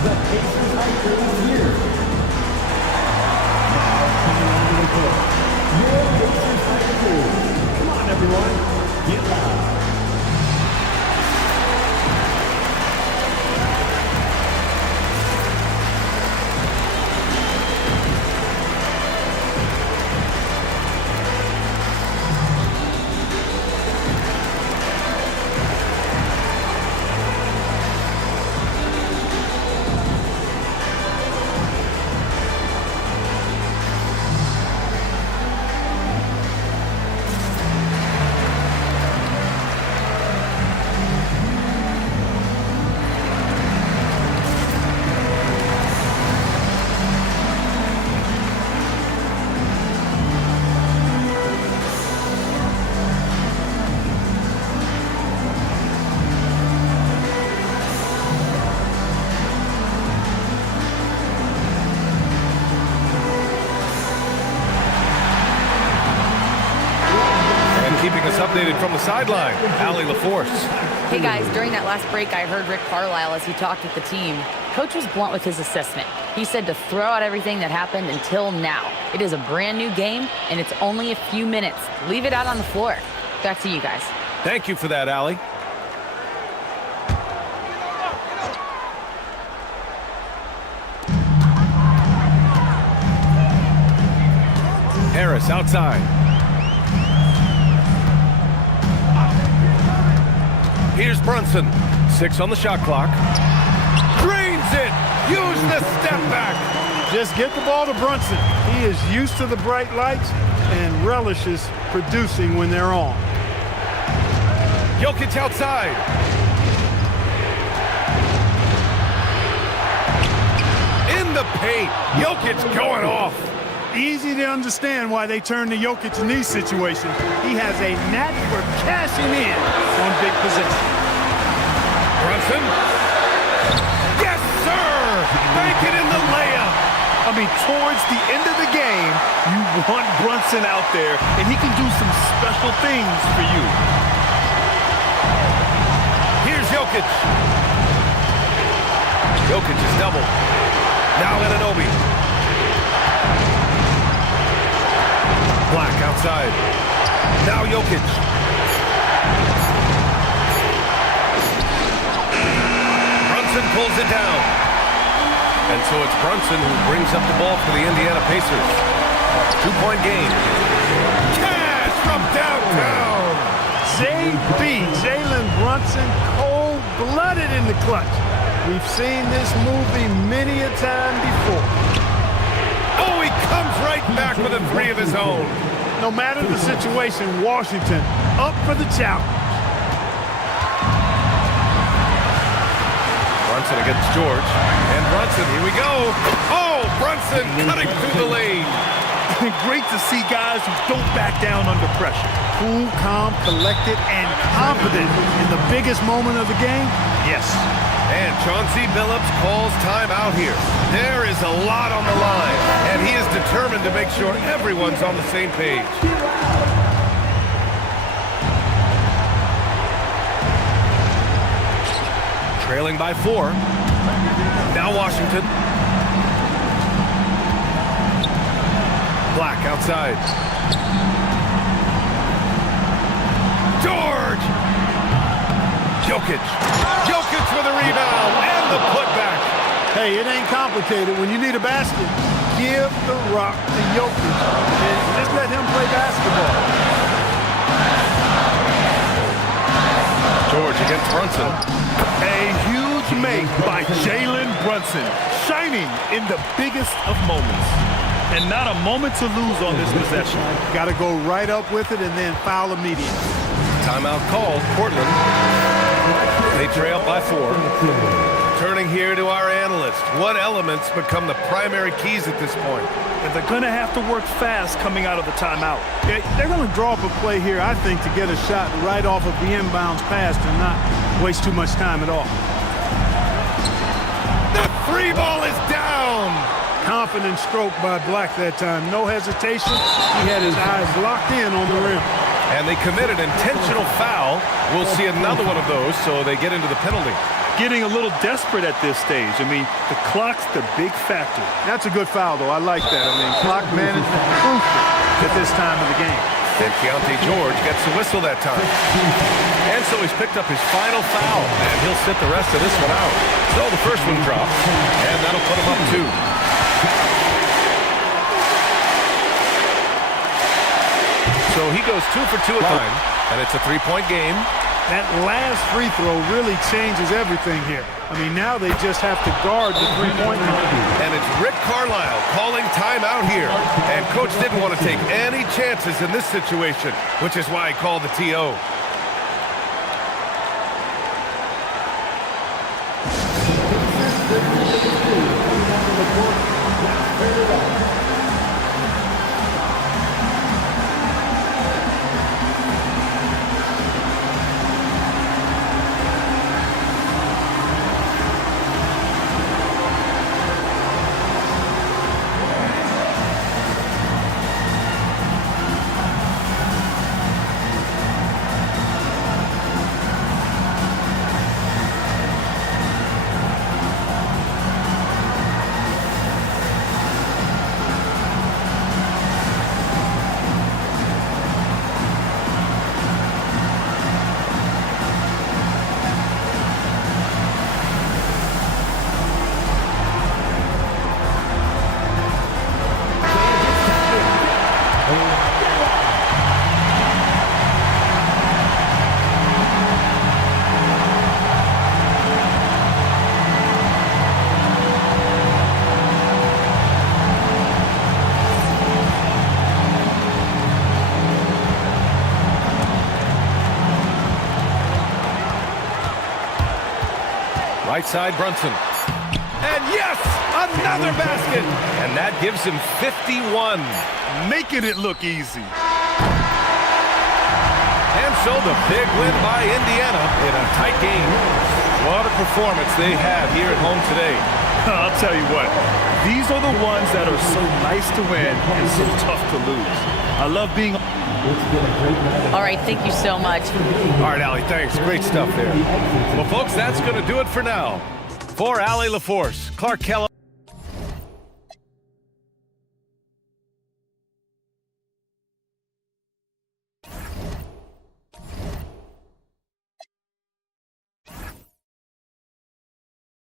The Pacers are here. Now coming onto the court, your Pacers High School. Come on, everyone, get loud. updated from the sideline. Allie LaForce. Hey guys, during that last break, I heard Rick Carlisle as he talked with the team. Coach was blunt with his assessment. He said to throw out everything that happened until now. It is a brand new game, and it's only a few minutes. Leave it out on the floor. Back to you guys. Thank you for that, Allie. Harris outside. Here's Brunson. 6 on the shot clock. Drains it. Use the step back. Just get the ball to Brunson. He is used to the bright lights and relishes producing when they're on. Jokic outside. In the paint. Jokic going off. Easy to understand why they turn to Jokic in these situations. He has a knack for cashing in on big possessions. Brunson. Yes, sir! Bank it in the layup. I mean, towards the end of the game, you want Brunson out there, and he can do some special things for you. Here's Jokic. Jokic is doubled. Now Anunoby. Black outside. Now Jokic. Brunson pulls it down. And so it's Brunson who brings up the ball for the Indiana Pacers. 2-point game. Cash from downtown. JB, Jalen Brunson, cold-blooded in the clutch. We've seen this movie many a time before. Oh, he comes right back with a 3 of his own. No matter the situation, Washington up for the challenge. Brunson against George. And Brunson, here we go. Oh, Brunson cutting through the lane. Great to see guys who don't back down under pressure. Cool, calm, collected, and confident in the biggest moment of the game. Yes. And Chauncey Billups calls timeout here. There is a lot on the line, and he is determined to make sure everyone's on the same page. Trailing by 4. Now Washington. Black outside. George! Jokic. Jokic with a rebound and the putback. Hey, it ain't complicated. When you need a basket, give the rock to Jokic and just let him play basketball. George against Brunson. A huge make by Jalen Brunson, shining in the biggest of moments. And not a moment to lose on this possession. Got to go right up with it and then foul immediately. Timeout called. Portland. They trail by 4. Turning here to our analyst. What elements become the primary keys at this point? And they're going to have to work fast coming out of the timeout. Yeah, they're going to draw up a play here, I think, to get a shot right off of the inbounds pass and not waste too much time at all. The 3 ball is down. Confident stroke by Black that time. No hesitation. He had his eyes locked in on the rim. And they committed intentional foul. We'll see another one of those, so they get into the penalty. Getting a little desperate at this stage. I mean, the clock's the big factor. That's a good foul, though. I like that. I mean, clock management crucial at this time of the game. Then Keontae George gets the whistle that time. And so he's picked up his final foul, and he'll sit the rest of this one out. So the first one drops, and that'll put him up 2. So he goes 2 for 2 at the line, and it's a 3-point game. That last free throw really changes everything here. I mean, now they just have to guard the 3-point line. And it's Rick Carlisle calling timeout here. And Coach didn't want to take any chances in this situation, which is why he called the TO. Right side, Brunson. And yes, another basket. And that gives him 51. Making it look easy. And so the big win by Indiana in a tight game. What a performance they have here at home today. I'll tell you what, these are the ones that are so nice to win and so tough to lose. I love being... All right, thank you so much. All right, Allie, thanks. Great stuff there. Well, folks, that's going to do it for now. For Allie LaForce, Clark Kellogg.